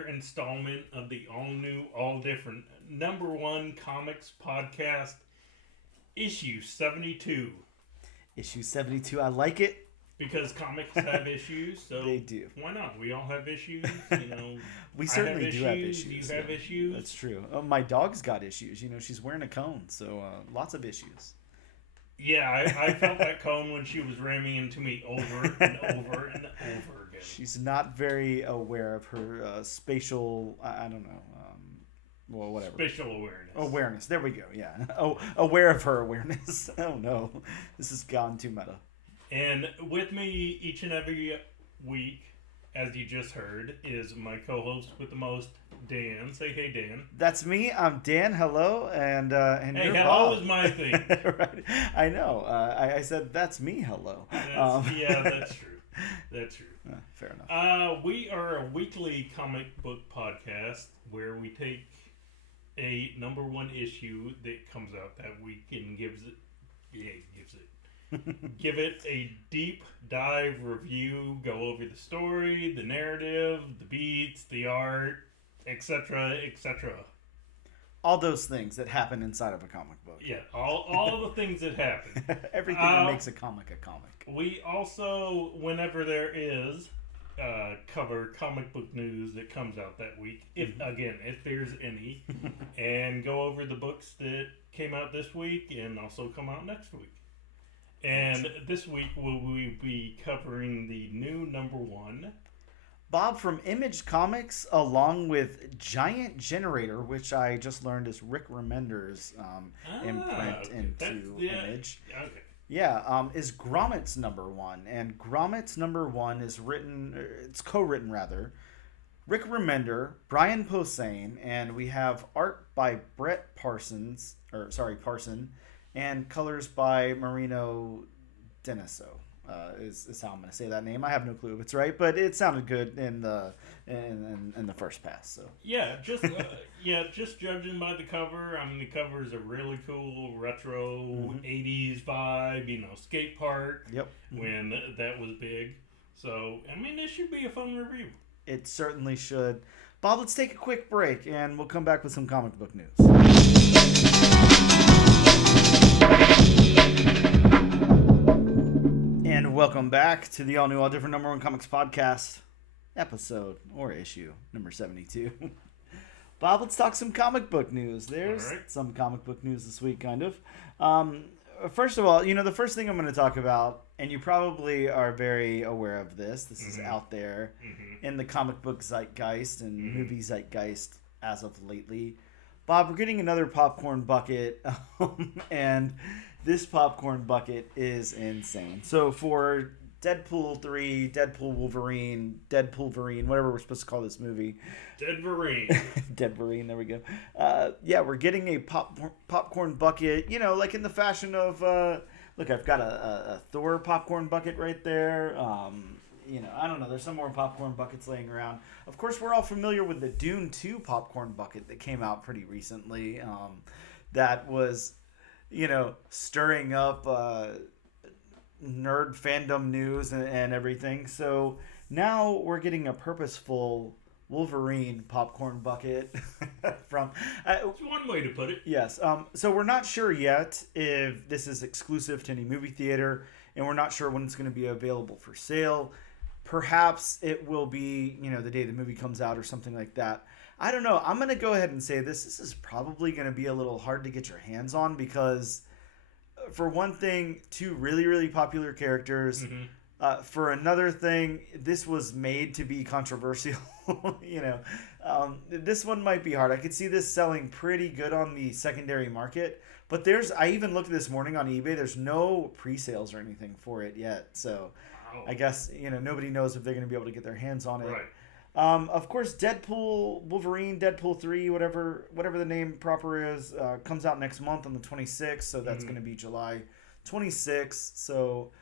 another installment of the all-new, all-different #1 comics podcast, issue 72. Issue 72, I like it. Because comics have issues, so they do. Why not? We all have issues, We certainly do have issues. You have issues. That's true. My dog's got issues. She's wearing a cone, so lots of issues. Yeah, I felt that cone when she was ramming into me over and over and over again. She's not very aware of her spatial, I don't know, well, whatever. Spatial awareness. Awareness, there we go, yeah. Aware of her awareness. Oh, no. This has gone too meta. And with me each and every week, as you just heard, is my co-host with the most, Dan. Say hey, Dan. That's me. I'm Dan. Hello, and hey, you're hello Bob. is my thing. Right. I know. I said that's me. Hello. Yeah, that's true. That's true. Fair enough. We are a weekly comic book podcast where we take a #1 issue that comes out that week and gives it give it a deep dive review, go over the story, the narrative, the beats, the art, etc., etc. All those things that happen inside of a comic book. Yeah, all the things that happen. Everything that makes a comic a comic. We also, whenever there is, cover comic book news that comes out that week, if there's any, and go over the books that came out this week and also come out next week. And this week will we be covering the new #1. Bob from Image Comics, along with Giant Generator, which I just learned is Rick Remender's imprint into Image. Okay. Yeah, is Grommets #1. And Grommets #1 is co-written rather. Rick Remender, Brian Posehn, and we have art by Parson, and colors by Moreno Dinisio. Is how I'm going to say that name. I have no clue if it's right, but it sounded good in the first pass. So just judging by the cover. I mean, the cover is a really cool retro 80s vibe. Skate park. Yep. When that was big. So I mean, this should be a fun review. It certainly should. Bob, let's take a quick break, and we'll come back with some comic book news. And welcome back to the all-new, all-different #1 Comics podcast, episode, or issue, number 72. Bob, let's talk some comic book news. There's some comic book news this week, kind of. First of all, the first thing I'm going to talk about, and you probably are very aware of this is out there in the comic book zeitgeist and movie zeitgeist as of lately. Bob, we're getting another popcorn bucket, and this popcorn bucket is insane. So for Deadpool 3, Deadpool Wolverine, whatever we're supposed to call this movie. Deadverine, there we go. We're getting a popcorn bucket, like in the fashion of, look, I've got a Thor popcorn bucket right there. I don't know, there's some more popcorn buckets laying around. Of course, we're all familiar with the Dune 2 popcorn bucket that came out pretty recently. That was, stirring up nerd fandom news and everything. So now we're getting a purposeful Wolverine popcorn bucket from... It's one way to put it. Yes. So we're not sure yet if this is exclusive to any movie theater, and we're not sure when it's going to be available for sale. Perhaps it will be, the day the movie comes out or something like that. I don't know. I'm going to go ahead and say this is probably going to be a little hard to get your hands on because, for one thing, 2 really, really popular characters. For another thing, this was made to be controversial. This one might be hard. I could see this selling pretty good on the secondary market. But I even looked this morning on eBay. There's no pre-sales or anything for it yet. So I guess, nobody knows if they're going to be able to get their hands on it. Right. Of course, Deadpool, Wolverine, Deadpool 3, whatever the name proper is, comes out next month on the 26th. So that's going to be July 26th. So,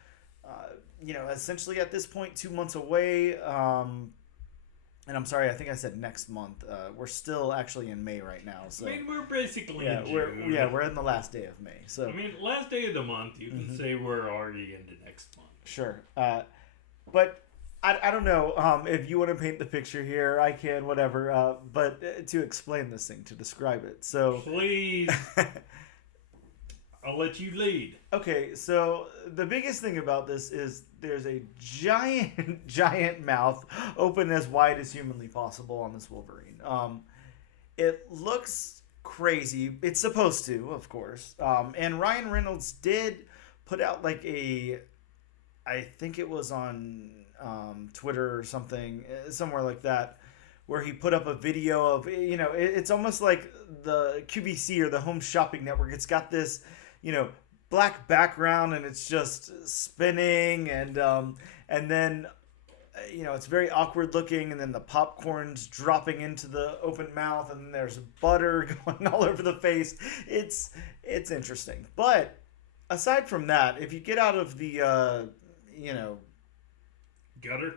essentially at this point, 2 months away. And I'm sorry, I think I said next month. We're still actually in May right now. So I mean, we're basically in June. We're in the last day of May. So last day of the month, you can say we're already into next month. Sure. But I don't know if you want to paint the picture here. I can, whatever. But to explain this thing, to describe it. So please, I'll let you lead. Okay, so the biggest thing about this is there's a giant, giant mouth, open as wide as humanly possible on this Wolverine. It looks crazy. It's supposed to, of course. And Ryan Reynolds did put out like I think it was on Twitter or something, somewhere like that, where he put up a video of, it's almost like the QVC or the Home Shopping Network. It's got this, black background and it's just spinning and then it's very awkward looking, and then the popcorn's dropping into the open mouth, and then there's butter going all over the face. It's interesting. But aside from that, if you get out of the gutter,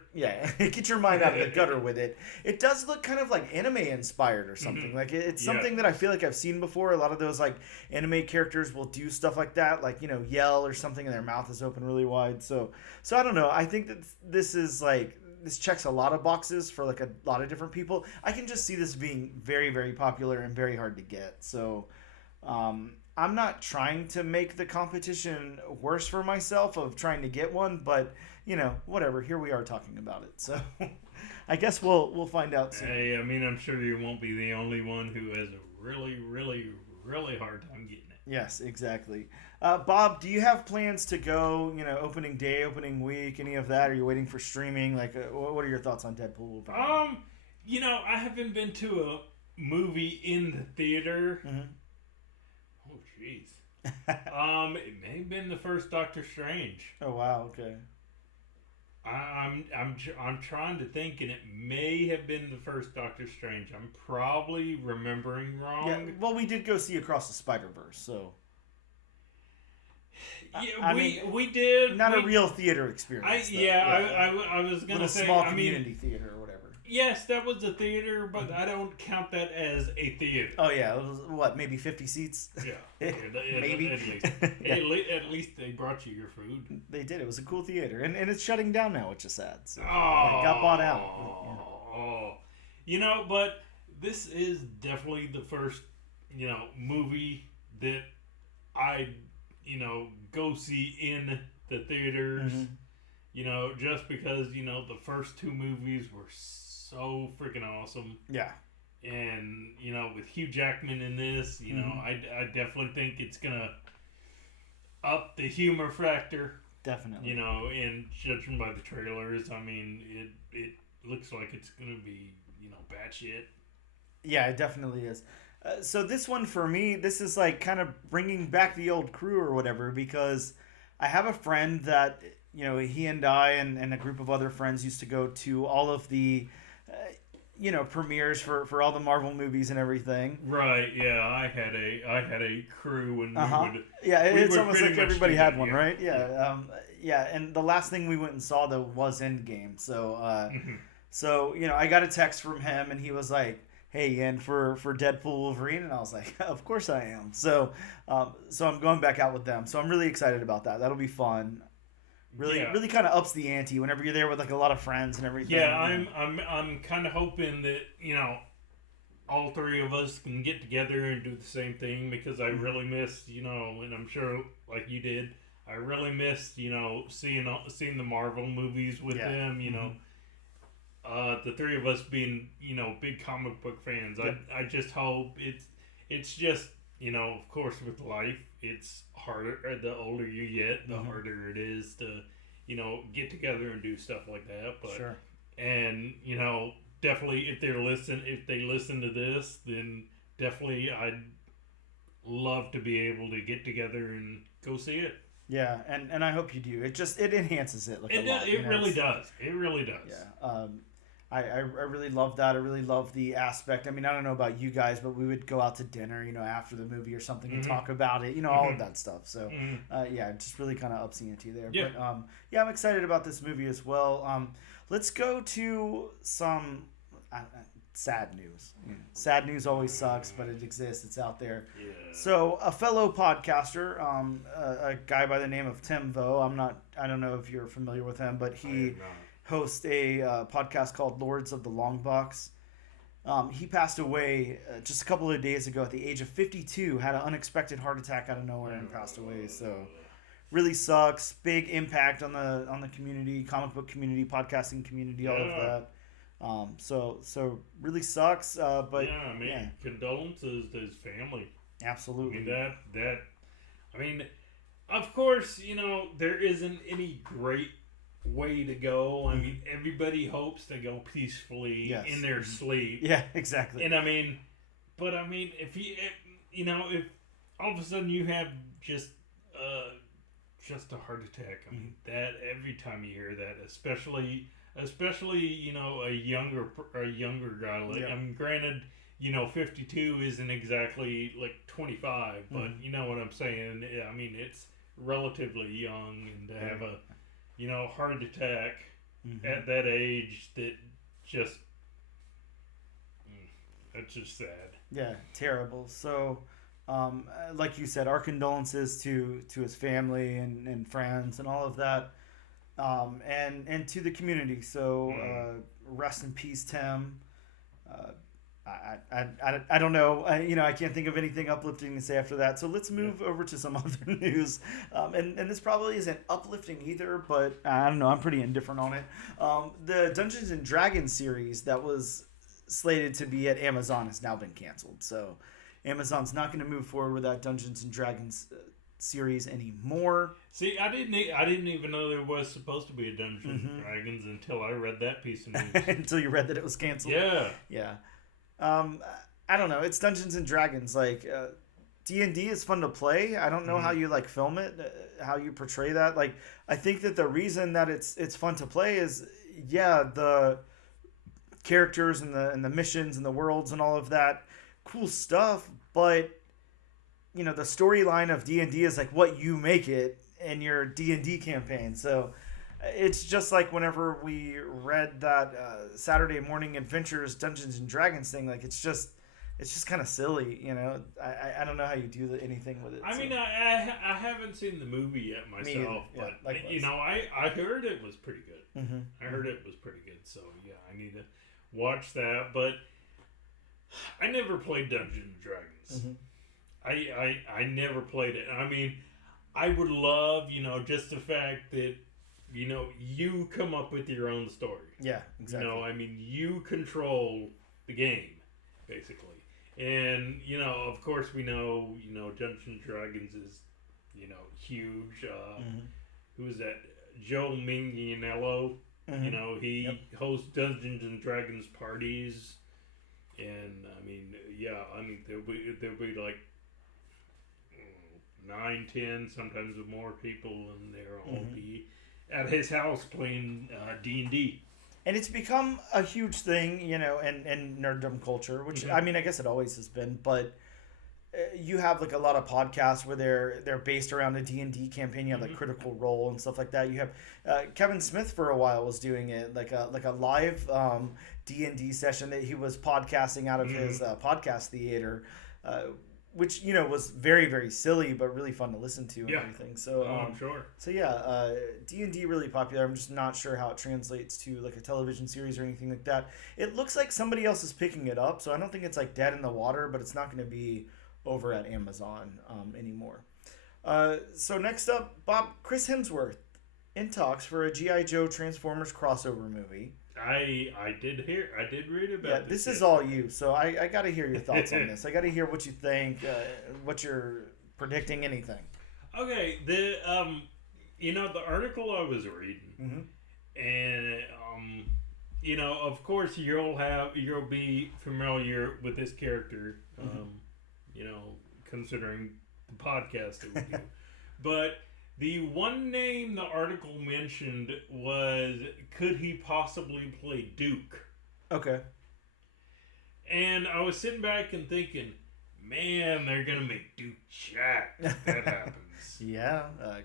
get your mind out of the gutter with it. It does look kind of like anime inspired or something. Mm-hmm. Like it's something that I feel like I've seen before. A lot of those like anime characters will do stuff like that, like yell or something, and their mouth is open really wide. So I don't know. I think that this checks a lot of boxes for like a lot of different people. I can just see this being very, very popular and very hard to get. So I'm not trying to make the competition worse for myself of trying to get one, but whatever. Here we are talking about it. So I guess we'll find out soon. Hey, I mean, I'm sure you won't be the only one who has a really, really, really hard time getting it. Yes, exactly. Bob, do you have plans to go, opening day, opening week, any of that? Are you waiting for streaming? Like, what are your thoughts on Deadpool? I haven't been to a movie in the theater. Mm-hmm. Oh, jeez. It may have been the first Doctor Strange. Oh, wow. Okay. I'm trying to think, and it may have been the first Doctor Strange. I'm probably remembering wrong. Yeah, well, we did go see Across the Spider-Verse, so. Yeah, we did. Not a real theater experience. I was gonna say small community theater or whatever. Yes, that was a theater, but I don't count that as a theater. Oh yeah, it was what, maybe 50 seats? Yeah, maybe. At least. At least they brought you your food. They did. It was a cool theater, and it's shutting down now, which is sad. So it got bought out. But this is definitely the first movie that I go see in the theaters. Mm-hmm. Just because the first two movies were so freaking awesome. Yeah. And with Hugh Jackman in this, I definitely think it's gonna up the humor factor. Definitely. And judging by the trailers, I mean, it looks like it's gonna be batshit. Yeah, it definitely is. So this one for me, this is like kind of bringing back the old crew or whatever, because I have a friend that he and I and a group of other friends used to go to all of the premieres for all the Marvel movies and everything. Right. Yeah, I had a crew, and it's almost like everybody had one, right? Yeah. And the last thing we went and saw though was Endgame. So so I got a text from him, and he was like, hey, and for Deadpool Wolverine? And I was like, of course I am. So I'm going back out with them. So I'm really excited about that. That'll be fun. Really kind of ups the ante whenever you're there with like a lot of friends and everything. Yeah, I'm kind of hoping that all three of us can get together and do the same thing, because I really missed and I'm sure like you did, I really missed seeing the Marvel movies with them. The three of us being big comic book fans. Yep. I just hope it's just of course with life it's harder. The older you get, the harder it is to get together and do stuff like that. But sure. And definitely if they listen to this, then definitely I'd love to be able to get together and go see it. Yeah, and I hope you do. It enhances it like a lot. It really does. It really does. Yeah. I really love that. I really love the aspect. I mean, I don't know about you guys, but we would go out to dinner, after the movie or something and talk about it, all of that stuff. So, it just really kind of ups the ante there. Yeah. But, I'm excited about this movie as well. Let's go to some sad news. Sad news always sucks, but it exists. It's out there. Yeah. So, a fellow podcaster, a guy by the name of Tim Vo, I don't know if you're familiar with him, but he hosts a podcast called Lords of the Longbox. He passed away just a couple of days ago at the age of 52. Had an unexpected heart attack out of nowhere and passed away. So really sucks. Big impact on the community, comic book community, podcasting community, all of that. So really sucks. But condolences to his family. Absolutely. I mean, of course, there isn't any great way to go. I mean, everybody hopes to go peacefully in their sleep. Yeah, exactly. And if all of a sudden you have just a heart attack, I mean, that every time you hear that, especially a younger guy. Like, I mean, granted, 52 isn't exactly like 25, but you know what I'm saying. I mean, it's relatively young, and to have a heart attack at that age, that's just sad. Yeah, terrible. So, like you said, our condolences to his family and friends and all of that, and to the community. So, rest in peace, Tim. I don't know. I can't think of anything uplifting to say after that. So let's move over to some other news. And this probably isn't uplifting either, but I don't know. I'm pretty indifferent on it. The Dungeons and Dragons series that was slated to be at Amazon has now been canceled. So Amazon's not going to move forward with that Dungeons and Dragons series anymore. See, I didn't even know there was supposed to be a Dungeons and Dragons until I read that piece of news. Until you read that it was canceled. Yeah. I don't know. It's Dungeons and Dragons. Like, D&D is fun to play. I don't know how you film it, how you portray that. Like, I think that the reason that it's fun to play is, the characters and the missions and the worlds and all of that, cool stuff. But the storyline of D&D is like what you make it in your D&D campaign. So it's just like whenever we read that Saturday Morning Adventures Dungeons and Dragons thing, like it's just kind of silly, I don't know how you do anything with it. I mean, I haven't seen the movie yet myself, but I heard it was pretty good. I heard it was pretty good, so I need to watch that. But I never played Dungeons and Dragons. I never played it. I mean, I would love, just the fact that you come up with your own story. Yeah, exactly. I mean, you control the game, basically. And, of course we know, Dungeons and Dragons is, huge. Who is that? Joe Manganiello. He hosts Dungeons and Dragons parties. And, there'll be like 9, 10, sometimes with more people, and they'll all be at his house playing D&D. And it's become a huge thing, in nerddom culture, which, I mean, I guess it always has been, but you have like a lot of podcasts where they're based around a D&D campaign. You have like Critical Role and stuff like that. You have Kevin Smith for a while was doing it, like a live D&D session that he was podcasting out of his podcast theater, which was very, very silly but really fun to listen to and everything. So I'm sure. So D&D really popular. I'm just not sure how it translates to like a television series or anything like that. It looks like somebody else is picking it up, so I don't think it's like dead in the water, but it's not going to be over at Amazon anymore. So next up, Chris Hemsworth in talks for a G.I. Joe Transformers crossover movie. I did read about this. This is all you, so I got to hear your thoughts on this. I got to hear what you think, what you're predicting, anything. Okay, the article I was reading, and of course you'll be familiar with this character, considering the podcast that we do, but. The one name the article mentioned was, could he possibly play Duke? Okay. And I was sitting back and thinking, man, they're going to make Duke jacked if that happens.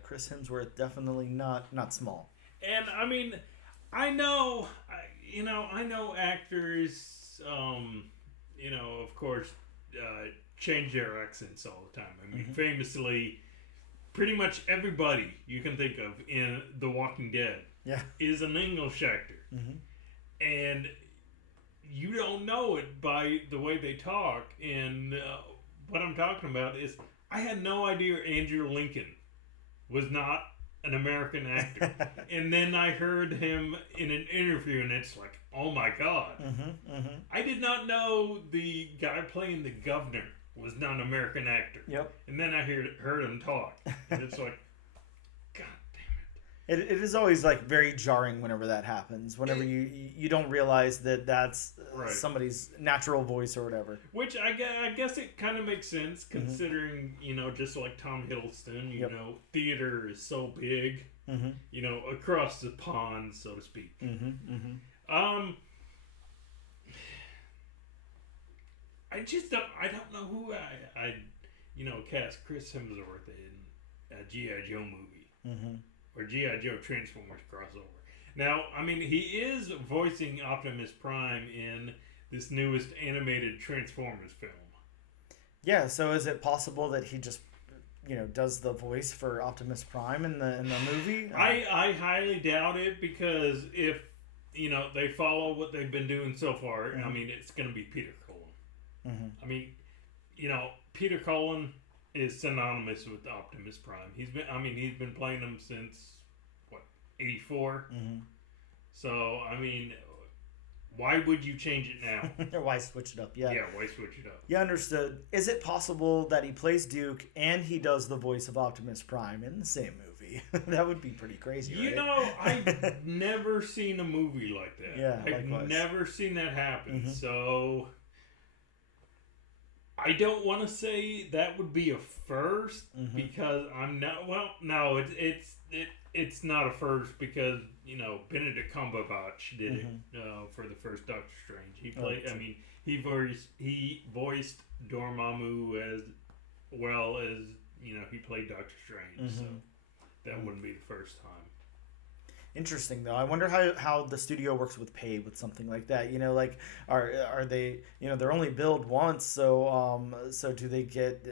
Chris Hemsworth, definitely not small. And, I mean, I know actors, of course, change their accents all the time. I mean, famously... Pretty much everybody you can think of in The Walking Dead is an English actor. And you don't know it by the way they talk. And what I'm talking about is I had no idea Andrew Lincoln was not an American actor. And then I heard him in an interview, and it's like, oh my God. I did not know the guy playing the governor was not an American actor. And then I heard him talk. And it's like, God damn it. It is always like very jarring whenever that happens. Whenever you don't realize that that's somebody's natural voice or whatever. Which I guess it kind of makes sense considering, just like Tom Hiddleston, theater is so big, across the pond, so to speak. I don't know who I cast Chris Hemsworth in a G.I. Joe movie. Or G.I. Joe Transformers crossover. Now, I mean, he is voicing Optimus Prime in this newest animated Transformers film. Yeah, so is it possible that he just, does the voice for Optimus Prime in the movie? I highly doubt it because if, they follow what they've been doing so far, I mean, it's going to be Peter Cullen. I mean, Peter Cullen is synonymous with Optimus Prime. He's been playing him since, 84? So, I mean, why would you change it now? Why switch it up? Yeah, why switch it up? Yeah, understood. Is it possible that he plays Duke and he does the voice of Optimus Prime in the same movie? That would be pretty crazy, right? I've never seen a movie like that. Yeah, I've never seen that happen. So I don't want to say that would be a first because I'm not. Well, no, it's not a first because Benedict Cumberbatch did it for the first Doctor Strange. He played. He voiced Dormammu as well as he played Doctor Strange. So that wouldn't be the first time. Interesting though. I wonder how the studio works with pay with something like that. Are they they're only billed once, so do they get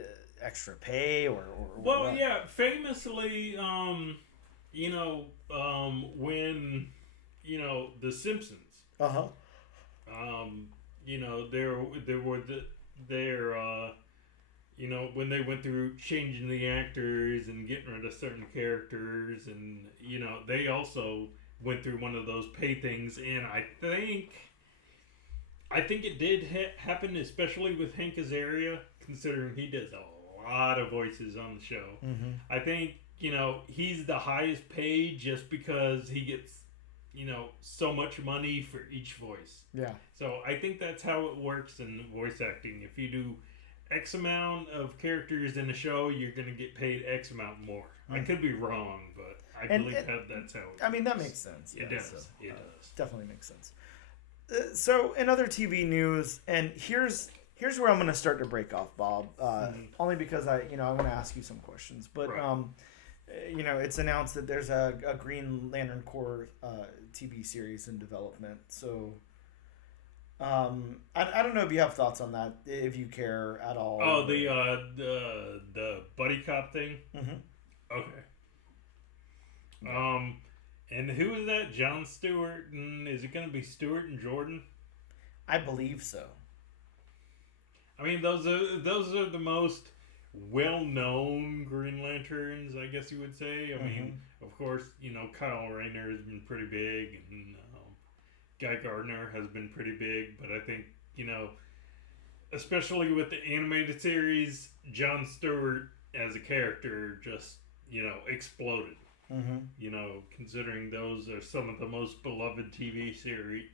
extra pay or well what? Yeah, famously when the Simpsons there were when they went through changing the actors and getting rid of certain characters, and they also went through one of those pay things, and I think it did happen, especially with Hank Azaria, considering he does a lot of voices on the show. I think he's the highest paid just because he gets so much money for each voice. Yeah. So I think that's how it works in voice acting. If you do X amount of characters in a show, you're going to get paid X amount more. I could be wrong, but I believe that's how it works. I mean, that makes sense. It does. It does. Definitely makes sense. So, in other TV news, and here's where I'm going to start to break off, Bob. Only because I want to ask you some questions. But, it's announced that there's a Green Lantern Corps TV series in development. So, I don't know if you have thoughts on that, if you care at all. Oh, the buddy cop thing? Okay. And who is that? Jon Stewart? And is it going to be Stewart and Jordan? I believe so. I mean, those are the most well-known Green Lanterns, I guess you would say. I mean, of course, Kyle Rayner has been pretty big, and Guy Gardner has been pretty big, but I think, especially with the animated series, Jon Stewart as a character just, exploded. Considering those are some of the most beloved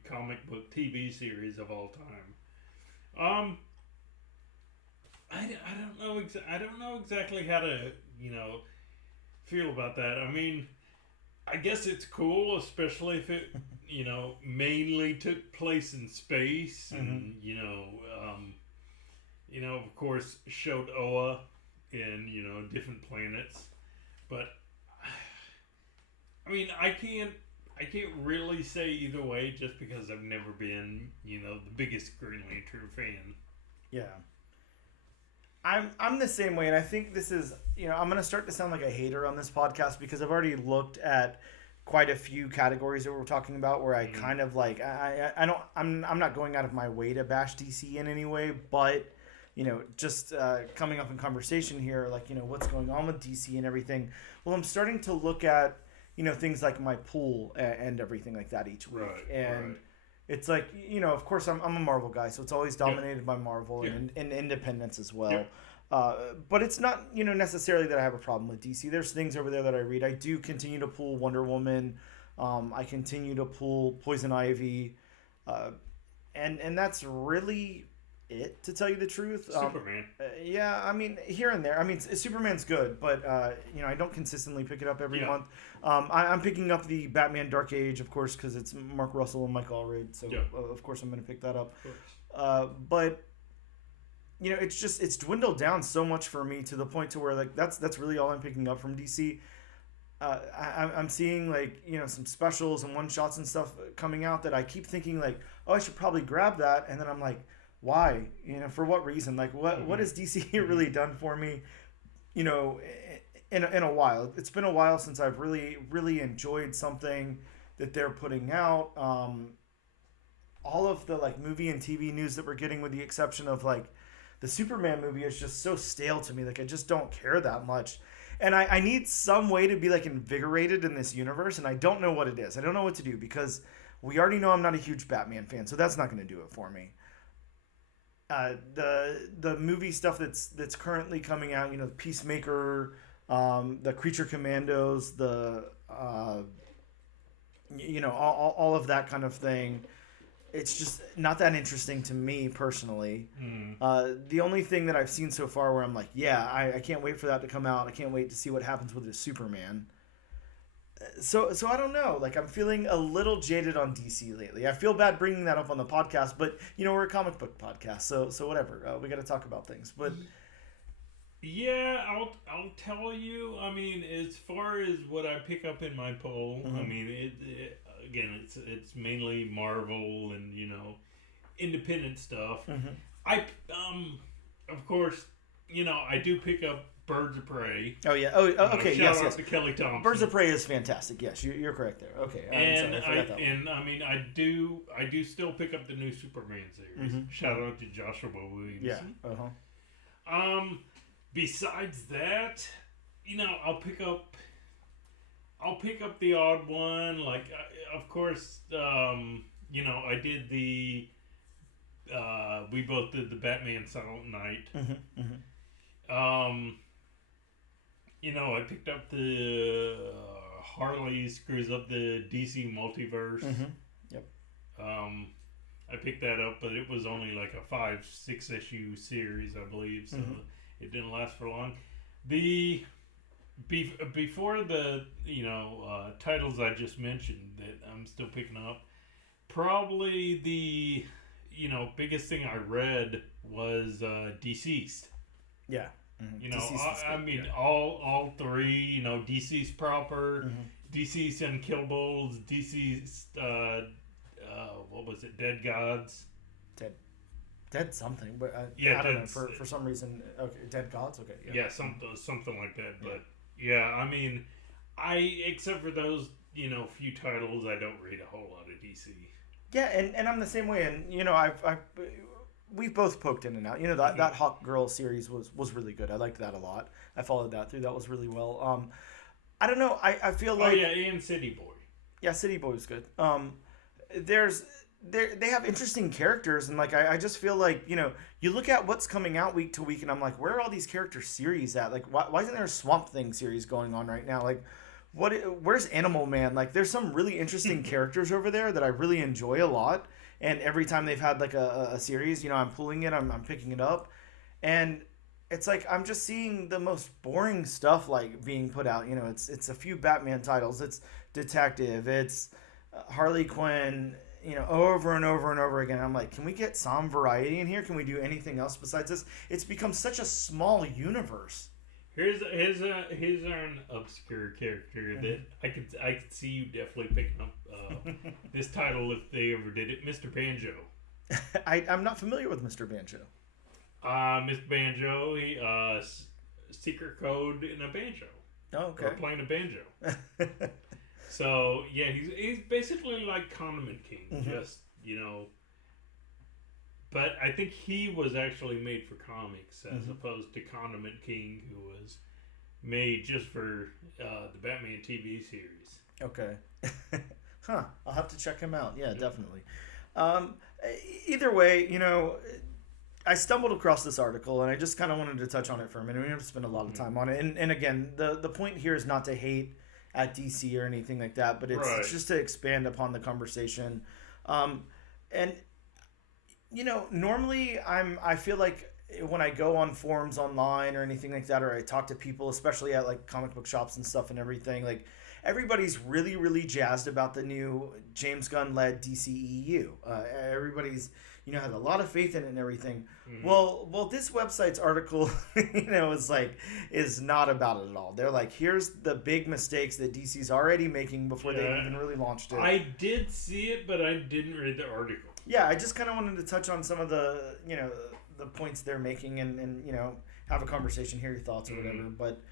comic book TV series of all time. I don't know exactly how to, feel about that. I mean, I guess it's cool, especially if it, mainly took place in space, and of course, showed Oa in different planets. But I mean, I can't really say either way, just because I've never been, the biggest Green Lantern fan. Yeah. I'm the same way, and I think this is, I'm going to start to sound like a hater on this podcast because I've already looked at quite a few categories that we're talking about where I kind of like I'm not going out of my way to bash DC in any way, but just coming up in conversation here, like what's going on with DC and everything. Well, I'm starting to look at things like my pool and everything like that each week, and it's like of course I'm a Marvel guy, so it's always dominated by Marvel and independents as well. Yep. But it's not, necessarily that I have a problem with DC. There's things over there that I read. I do continue to pull Wonder Woman. I continue to pull Poison Ivy. And that's really it, to tell you the truth. Superman. Yeah, I mean, here and there. I mean, Superman's good, but, I don't consistently pick it up every month. I'm picking up the Batman Dark Age, of course, because it's Mark Russell and Mike Allred. So, of course, I'm going to pick that up. But... it's dwindled down so much for me to the point to where like that's really all I'm picking up from DC. I'm seeing like some specials and one shots and stuff coming out that I keep thinking like, oh, I should probably grab that, and then I'm like, why? For what reason? Like what has DC really done for me? In a while. It's been a while since I've really enjoyed something that they're putting out. All of the like movie and TV news that we're getting, with the exception of like the Superman movie, is just so stale to me. Like, I just don't care that much. And I need some way to be, like, invigorated in this universe, and I don't know what it is. I don't know what to do, because we already know I'm not a huge Batman fan, so that's not going to do it for me. The movie stuff that's currently coming out, Peacemaker, the Creature Commandos, the, all of that kind of thing. It's just not that interesting to me personally. The only thing that I've seen so far where I'm like, yeah, I can't wait for that to come out. I can't wait to see what happens with the Superman. So I don't know. Like, I'm feeling a little jaded on DC lately. I feel bad bringing that up on the podcast, but we're a comic book podcast, so whatever. We got to talk about things, but. Yeah, I'll tell you. I mean, as far as what I pick up in my poll, I mean, again, it's mainly Marvel and independent stuff. I of course, I do pick up Birds of Prey. Oh yeah. Oh okay. Shout out to Kelly Thompson. Birds of Prey is fantastic. Yes, you're correct there. Okay. I mean, I do still pick up the new Superman series. Shout out to Joshua Williams. Yeah. Besides that, I'll pick up the odd one. Like, of course, I did the. We both did the Batman Silent Night. I picked up the Harley screws up the DC multiverse. Yep. I picked that up, but it was only like a 5-6 issue series, I believe, so it didn't last for long. Before the titles I just mentioned that I'm still picking up, probably the biggest thing I read was Deceased. Yeah. I mean, all three. Deceased proper, Deceased Unkillables, Deceased. What was it? Dead Gods. Dead something, but I don't know, for some reason. Okay, Dead Gods. Okay, yeah, something like that. But yeah, I mean, except for those few titles, I don't read a whole lot of DC. Yeah, and I'm the same way, and we've both poked in and out. That Hawk Girl series was really good. I liked that a lot. I followed that through. That was really well. I don't know. I feel like and City Boy. Yeah, City Boy was good. They have interesting characters, and like I just feel like you look at what's coming out week to week, and I'm like, where are all these character series at? Like, why isn't there a Swamp Thing series going on right now? Like, where's Animal Man? Like, there's some really interesting characters over there that I really enjoy a lot, and every time they've had like a series, I'm pulling it, I'm picking it up, and it's like I'm just seeing the most boring stuff like being put out. It's a few Batman titles, it's Detective, it's Harley Quinn. Over and over and over again. I'm like, can we get some variety in here? Can we do anything else besides this? It's become such a small universe. Here's an obscure character that I could see you definitely picking up this title if they ever did it. Mr. Banjo. I'm not familiar with Mr. Banjo. Mr. Banjo, he secret code in a banjo. Oh, okay. Or playing a banjo. So yeah, he's basically like Condiment King, just But I think he was actually made for comics as opposed to Condiment King, who was made just for the Batman TV series. Okay. Huh. I'll have to check him out. Yeah, definitely. Either way, I stumbled across this article and I just kind of wanted to touch on it for a minute. We don't have to spend a lot of time on it. And again, the point here is not to hate at DC or anything like that, but it's just to expand upon the conversation. And normally I feel like when I go on forums online or anything like that, or I talk to people, especially at like comic book shops and stuff and everything, like everybody's really, really jazzed about the new James Gunn led DCEU. Everybody's, has a lot of faith in it and everything. Well, this website's article, is not about it at all. They're like, here's the big mistakes that DC's already making before they even really launched it. I did see it, but I didn't read the article. Yeah, I just kind of wanted to touch on some of the, the points they're making and have a conversation, hear your thoughts or whatever. But,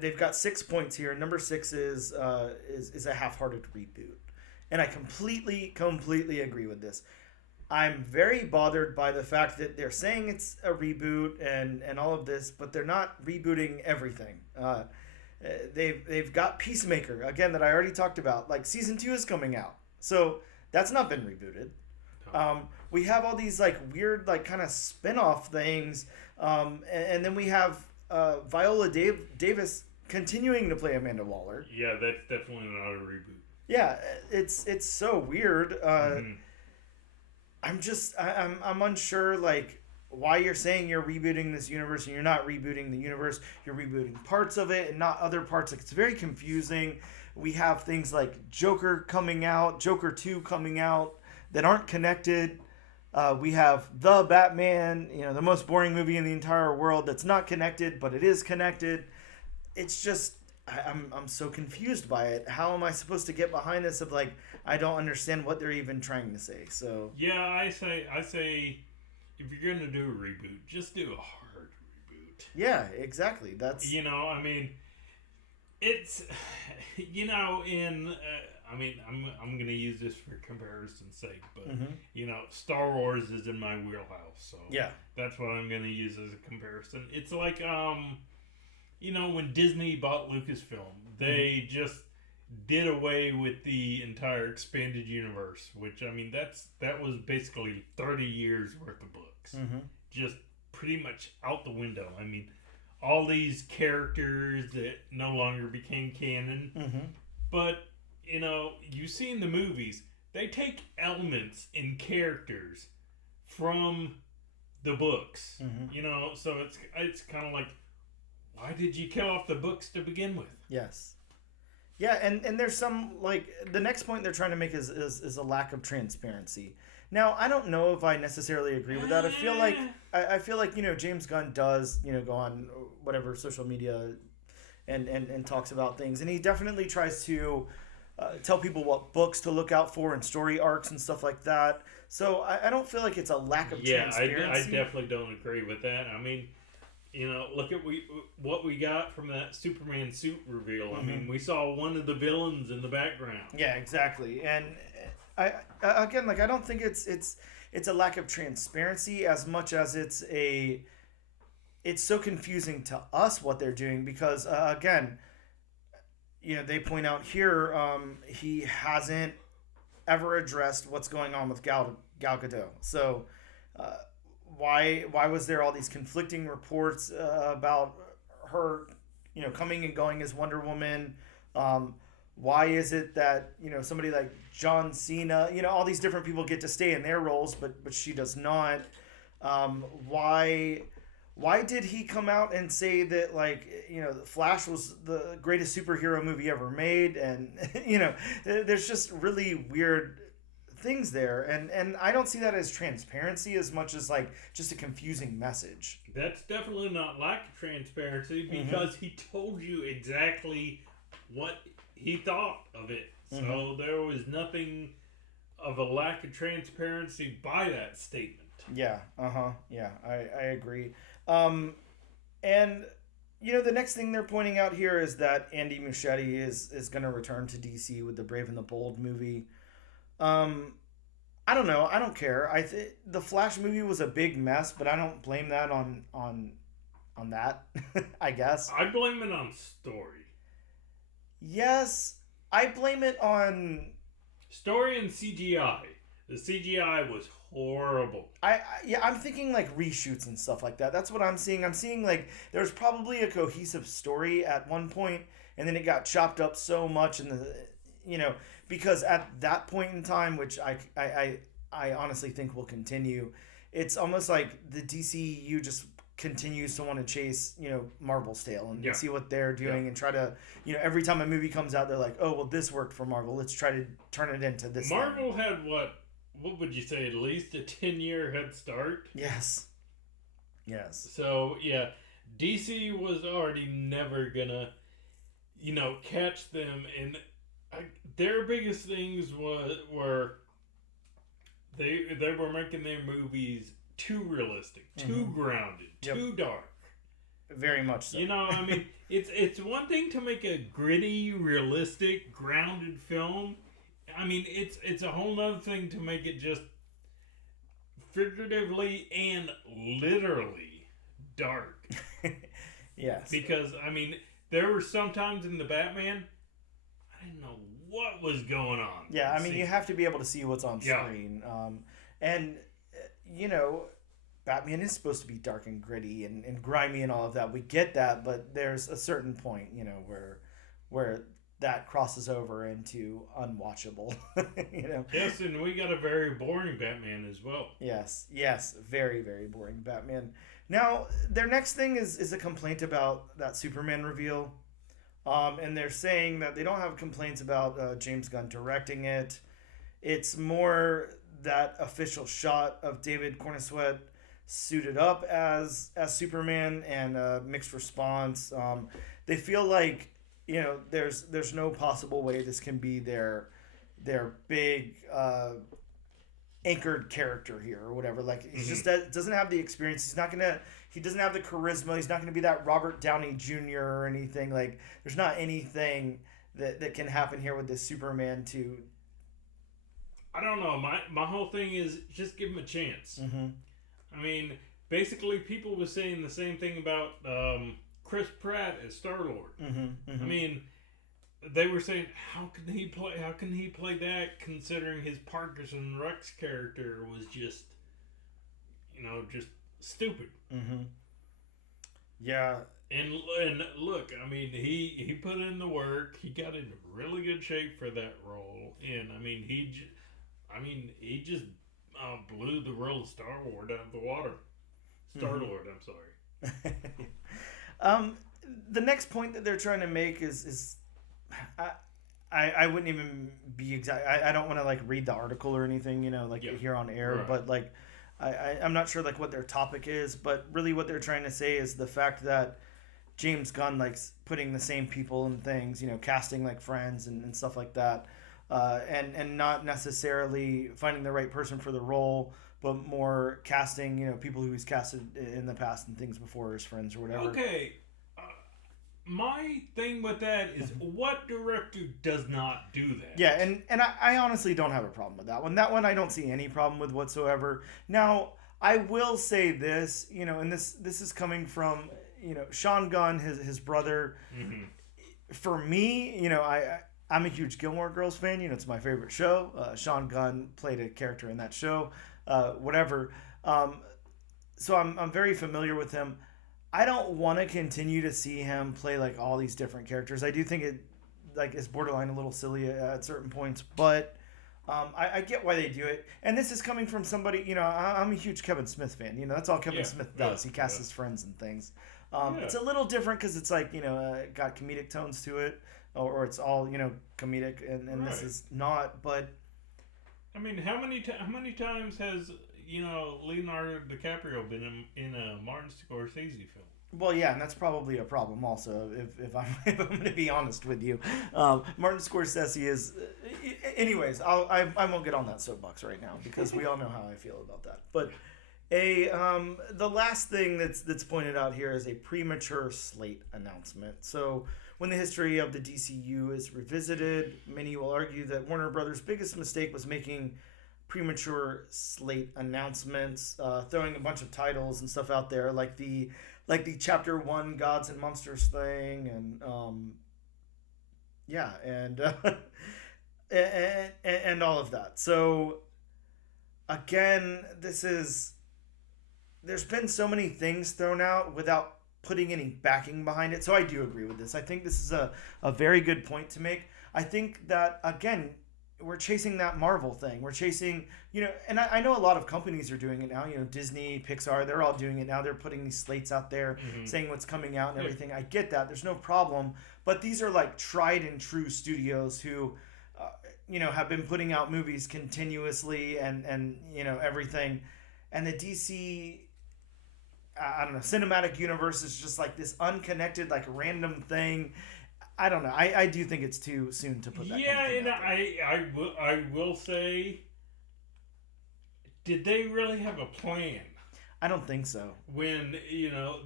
they've got 6 points here. Number 6 is a half-hearted reboot. And I completely agree with this. I'm very bothered by the fact that they're saying it's a reboot and all of this, but they're not rebooting everything. They've got Peacemaker, again, that I already talked about. Like, Season 2 is coming out. So that's not been rebooted. We have all these like weird like kind of spin-off things. And then we have Viola Davis continuing to play Amanda Waller. Yeah, that's definitely not a reboot. Yeah, it's so weird. I'm unsure like why you're saying you're rebooting this universe and you're not rebooting the universe. You're rebooting parts of it and not other parts. Like, it's very confusing. We have things like Joker coming out, Joker 2 coming out that aren't connected. We have The Batman, the most boring movie in the entire world that's not connected, but it is connected. It's just, I'm so confused by it. How am I supposed to get behind this of like, I don't understand what they're even trying to say. So yeah, I say if you're going to do a reboot, just do a hard reboot. Yeah, exactly. That's, it's, I'm going to use this for comparison's sake, but, Star Wars is in my wheelhouse, so yeah, that's what I'm going to use as a comparison. It's like, when Disney bought Lucasfilm, they just did away with the entire expanded universe, which, that was basically 30 years worth of books. Just pretty much out the window. All these characters that no longer became canon. But, you see in the movies, they take elements in characters from the books. So it's kind of like, why did you kill off the books to begin with? Yes. Yeah, and there's some, like, the next point they're trying to make is a lack of transparency. Now, I don't know if I necessarily agree with that. I feel like James Gunn does, go on whatever social media and talks about things. And he definitely tries to tell people what books to look out for and story arcs and stuff like that. So I don't feel like it's a lack of transparency. I definitely don't agree with that. Look at what we got from that Superman suit reveal. We saw one of the villains in the background. Yeah, exactly. And I don't think it's a lack of transparency as much as it's so confusing to us what they're doing because again, they point out here he hasn't ever addressed what's going on with Gal Gadot. So why was there all these conflicting reports about her, coming and going as Wonder Woman? Why is it that, somebody like John Cena, all these different people get to stay in their roles, but she does not? Why did he come out and say that, like, Flash was the greatest superhero movie ever made? And, there's just really weird things there. And I don't see that as transparency as much as, like, just a confusing message. That's definitely not lack of transparency because he told you exactly what he thought of it. So there was nothing of a lack of transparency by that statement. Yeah. Yeah, I agree. And the next thing they're pointing out here is that Andy Muschietti is going to return to DC with the Brave and the Bold movie. I don't know. I don't care. The Flash movie was a big mess, but I don't blame that on that. I guess I blame it on story. Yes, I blame it on story and CGI. The CGI was horrible. I'm thinking like reshoots and stuff like that. That's what I'm seeing. I'm seeing like there's probably a cohesive story at one point, and then it got chopped up so much in the, because at that point in time, which I honestly think will continue, it's almost like the DCEU just continues to want to chase, Marvel's tail and see what they're doing and try to, every time a movie comes out, they're like, oh, well, this worked for Marvel. Let's try to turn it into this. Marvel had what would you say, at least a 10-year head start? Yes. So, yeah, DC was already never gonna, catch them. And their biggest things were they were making their movies too realistic, too grounded, too dark. Very much so. It's one thing to make a gritty, realistic, grounded film. It's a whole nother thing to make it just figuratively and literally dark. Yes. Because, there were some times in the Batman, I didn't know what was going on. Yeah, you have to be able to see what's on screen. And, Batman is supposed to be dark and gritty and grimy and all of that. We get that, but there's a certain point, where that crosses over into unwatchable. Yes, and we got a very boring Batman as well. Yes, very, very boring Batman. Now, their next thing is a complaint about that Superman reveal. And they're saying that they don't have complaints about James Gunn directing it. It's more that official shot of David Corenswet suited up as Superman and mixed response. They feel like there's no possible way this can be their big anchored character here or whatever. Like it's just that doesn't have the experience. He doesn't have the charisma. He's not gonna be that Robert Downey Jr. or anything. Like there's not anything that can happen here with this Superman to. I don't know. My whole thing is just give him a chance. Basically people were saying the same thing about Chris Pratt as Star-Lord. They were saying, how can he play that considering his Parkinson Rex character was just stupid. Yeah. And look, he put in the work. He got in really good shape for that role. And he just blew the role of Star-Lord out of the water. Star-Lord, I'm sorry. The next point that they're trying to make is I wouldn't even be exact. I don't want to read the article or anything, here on air, right. But I'm not sure what their topic is, but really what they're trying to say is the fact that James Gunn likes putting the same people in things, casting friends and stuff like that, and not necessarily finding the right person for the role, but more casting, people who he's casted in the past and things before as friends or whatever. Okay. My thing with that is what director does not do that? Yeah, and I honestly don't have a problem with that one. That one I don't see any problem with whatsoever. Now, I will say this, and this is coming from, Sean Gunn, his brother. For me, I'm a huge Gilmore Girls fan. It's my favorite show. Sean Gunn played a character in that show. Whatever. So I'm very familiar with him. I don't want to continue to see him play all these different characters. I do think it is borderline a little silly at certain points, but I get why they do it. And this is coming from somebody, I'm a huge Kevin Smith fan. That's all Kevin Smith does. He casts his friends and things. It's a little different because it's got comedic tones to it, or it's all comedic, and right. This is not. But how many times has Leonardo DiCaprio been in a Martin Scorsese film? Well, yeah, and that's probably a problem also, if I'm going to be honest with you. Martin Scorsese is... Anyways, I won't get on that soapbox right now, because we all know how I feel about that. But The last thing that's pointed out here is a premature slate announcement. So when the history of the DCU is revisited, many will argue that Warner Brothers' biggest mistake was making premature slate announcements, throwing a bunch of titles and stuff out there, like the Chapter 1 Gods and Monsters thing, and and all of that. So again, there's been so many things thrown out without putting any backing behind it. So I do agree with this. I think this is a very good point to make. I think that, again, we're chasing that Marvel thing. We're chasing, and I know a lot of companies are doing it now. Disney, Pixar, they're all doing it now. They're putting these slates out there, saying what's coming out and everything. I get that. There's no problem. But these are like tried and true studios who, have been putting out movies continuously and everything. And the DC, I don't know, cinematic universe is just like this unconnected, like random thing. I don't know. I do think it's too soon to put that. Yeah, kind of thing and I will say, did they really have a plan? I don't think so. When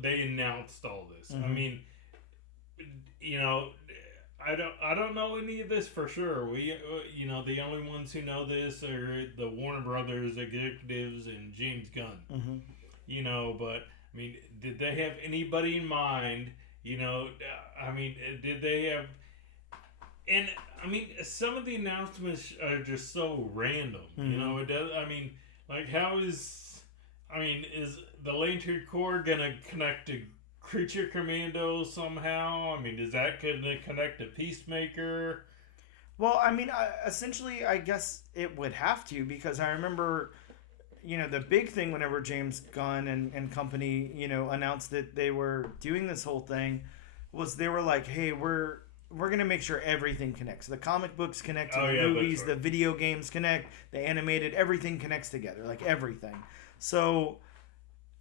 they announced all this, I mean, I don't know any of this for sure. We the only ones who know this are the Warner Brothers executives and James Gunn. But I mean, did they have anybody in mind? I mean, did they have? And I mean, some of the announcements are just so random. It does. I mean, like, is the Lantern Corps gonna connect to Creature Commando somehow? I mean, is that gonna connect to Peacemaker? Well, I mean, essentially, I guess it would have to, because I remember, the big thing whenever James Gunn and company, announced that they were doing this whole thing, was they were like, hey, we're going to make sure everything connects. The comic books connect to the movies, the video games connect, the animated, everything connects together, like everything. So,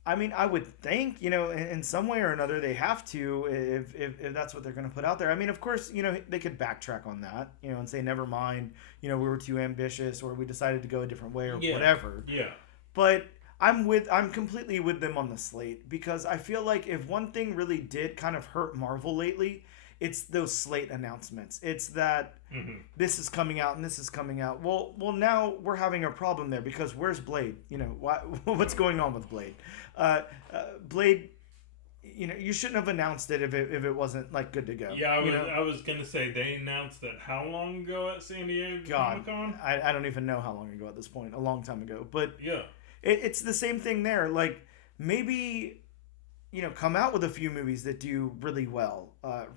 I mean, I would think, in some way or another, they have to, if that's what they're going to put out there. I mean, of course, they could backtrack on that, and say, never mind, we were too ambitious, or we decided to go a different way, or whatever. Yeah. But I'm completely with them on the slate, because I feel like if one thing really did kind of hurt Marvel lately, it's those slate announcements. It's that this is coming out and this is coming out. Well, now we're having a problem there, because where's Blade? What's going on with Blade? Blade, you shouldn't have announced it if it wasn't like good to go. Yeah, I was gonna say, they announced that how long ago at San Diego Comic-Con? I don't even know how long ago at this point. A long time ago, but yeah. It's the same thing there. Like, maybe, come out with a few movies that do really well.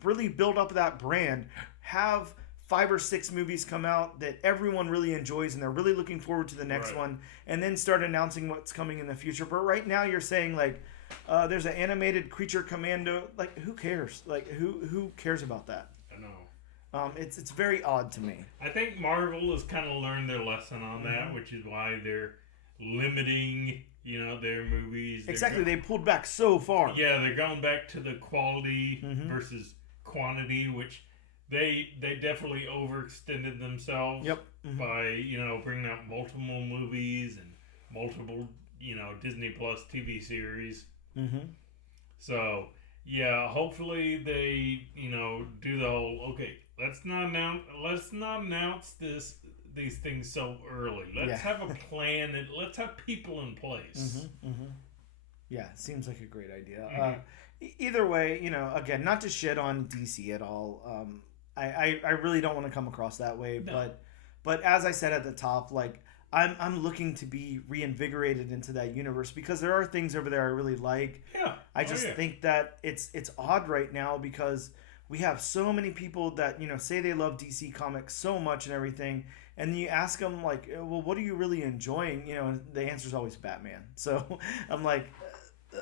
Really build up that brand. Have 5 or 6 movies come out that everyone really enjoys and they're really looking forward to the next one. And then start announcing what's coming in the future. But right now you're saying, like, there's an animated Creature Commando. Like, who cares? Like, who cares about that? I know. It's very odd to me. I think Marvel has kind of learned their lesson on that, which is why they're limiting, their movies. Exactly, they pulled back so far. Yeah, they're going back to the quality versus quantity, which they definitely overextended themselves by, bringing out multiple movies and multiple, Disney Plus TV series. So, yeah, hopefully they, do the whole, okay, let's not announce these things so early. Let's have a plan and let's have people in place. Yeah, seems like a great idea. Either way, again, not to shit on DC at all. I really don't want to come across that way, but as I said at the top, like, I'm looking to be reinvigorated into that universe, because there are things over there I really like. Yeah. I just think that it's odd right now, because we have so many people that, say they love DC Comics so much and everything, and you ask them, like, well, what are you really enjoying? And the answer is always Batman. So I'm like,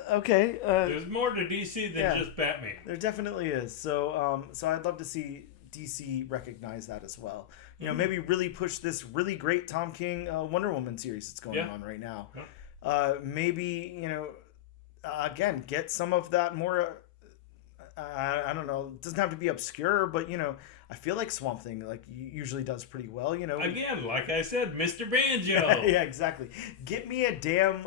okay. There's more to DC than just Batman. There definitely is. So I'd love to see DC recognize that as well. Maybe really push this really great Tom King Wonder Woman series that's going on right now. Maybe, again, get some of that more I don't know. It doesn't have to be obscure, but I feel like Swamp Thing usually does pretty well. Again, like I said, Mr. Banjo. Yeah, exactly. Get me a damn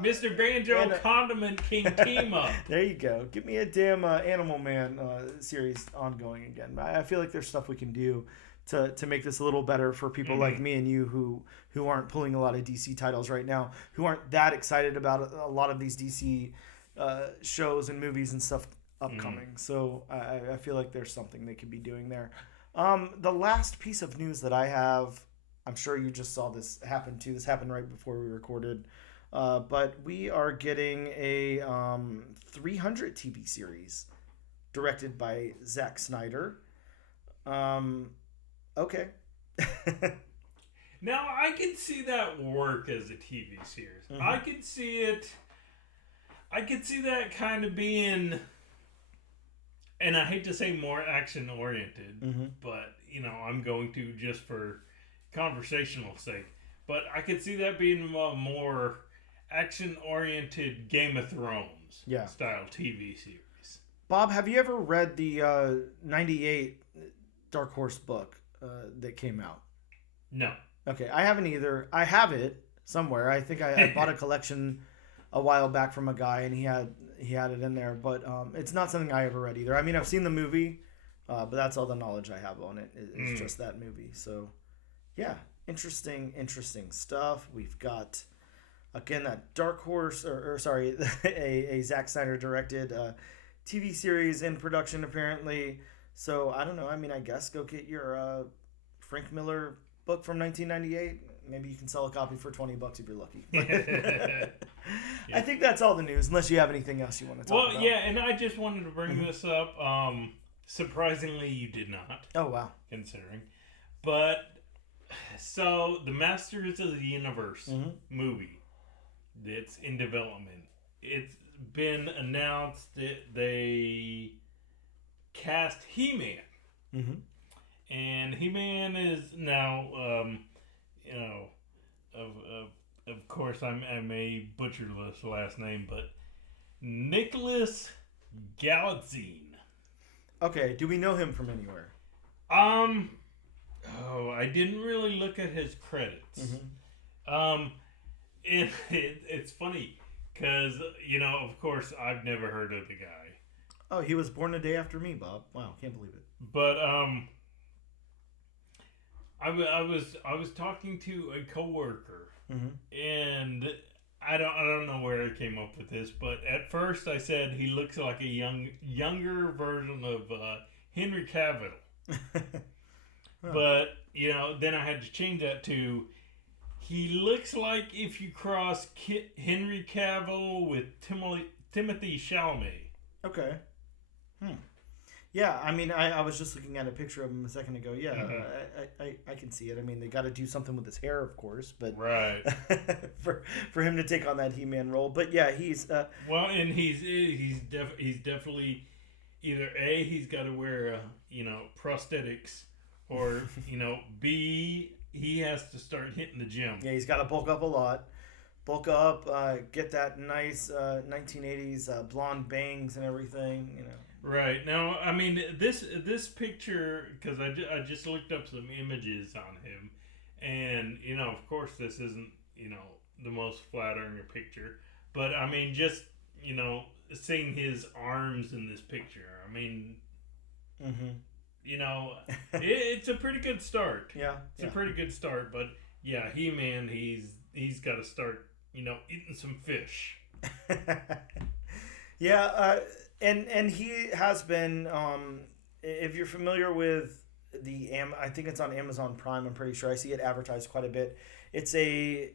Mr. Banjo Condiment King team up. There you go. Get me a damn Animal Man series ongoing again. I feel like there's stuff we can do to make this a little better for people like me and you who aren't pulling a lot of DC titles right now, who aren't that excited about a lot of these DC shows and movies and stuff upcoming. So I feel like there's something they could be doing there. The last piece of news that I have, I'm sure you just saw this happen too. This happened right before we recorded. But we are getting a 300 TV series directed by Zack Snyder. Okay. Now, I can see that work as a TV series. Mm-hmm. I could see that kind of being, and I hate to say more action-oriented, but, I'm going to just for conversational sake. But I could see that being a more action-oriented Game of Thrones style TV series. Bob, have you ever read the 98 Dark Horse book that came out? No. Okay, I haven't either. I have it somewhere. I think I bought a collection a while back from a guy, and he had it in there. But it's not something I ever read either. I mean, I've seen the movie, but that's all the knowledge I have on it. It's just that movie. So, yeah, interesting stuff. We've got, again, that Dark Horse, or sorry, a Zack Snyder directed TV series in production apparently. So I don't know. I mean, I guess go get your Frank Miller book from 1998. Maybe you can sell a copy for $20 if you're lucky. I think that's all the news, unless you have anything else you want to talk about. Well, yeah, and I just wanted to bring this up. Surprisingly, you did not. Oh, wow. Considering. But, so, the Masters of the Universe movie that's in development, it's been announced that they cast He-Man. And He-Man is now, of course, I may butcher this last name, but Nicholas Galitzine. Okay, do we know him from anywhere? I didn't really look at his credits. It's funny because of course, I've never heard of the guy. Oh, he was born a day after me, Bob. Wow, can't believe it. But I was talking to a coworker, and I don't know where I came up with this, but at first I said he looks like a younger version of Henry Cavill. But then I had to change that to he looks like if you cross Henry Cavill with Timothy Chalamet. Okay. Yeah, I mean, I was just looking at a picture of him a second ago. Yeah, I can see it. I mean, they got to do something with his hair, of course, but right for him to take on that He-Man role. But yeah, he's well, and he's definitely either A, he's got to wear prosthetics, or B, he has to start hitting the gym. Yeah, he's got to bulk up a lot. Bulk up, get that nice 1980s blonde bangs and everything, Right. Now, I mean, this picture, because I just looked up some images on him, and, of course this isn't, the most flattering picture, but, I mean, just, seeing his arms in this picture, I mean, it's a pretty good start. Yeah. It's a pretty good start, but, yeah, He-Man, he's got to start, eating some fish. Yeah, and he has been, if you're familiar with I think it's on Amazon Prime, I'm pretty sure. I see it advertised quite a bit. It's a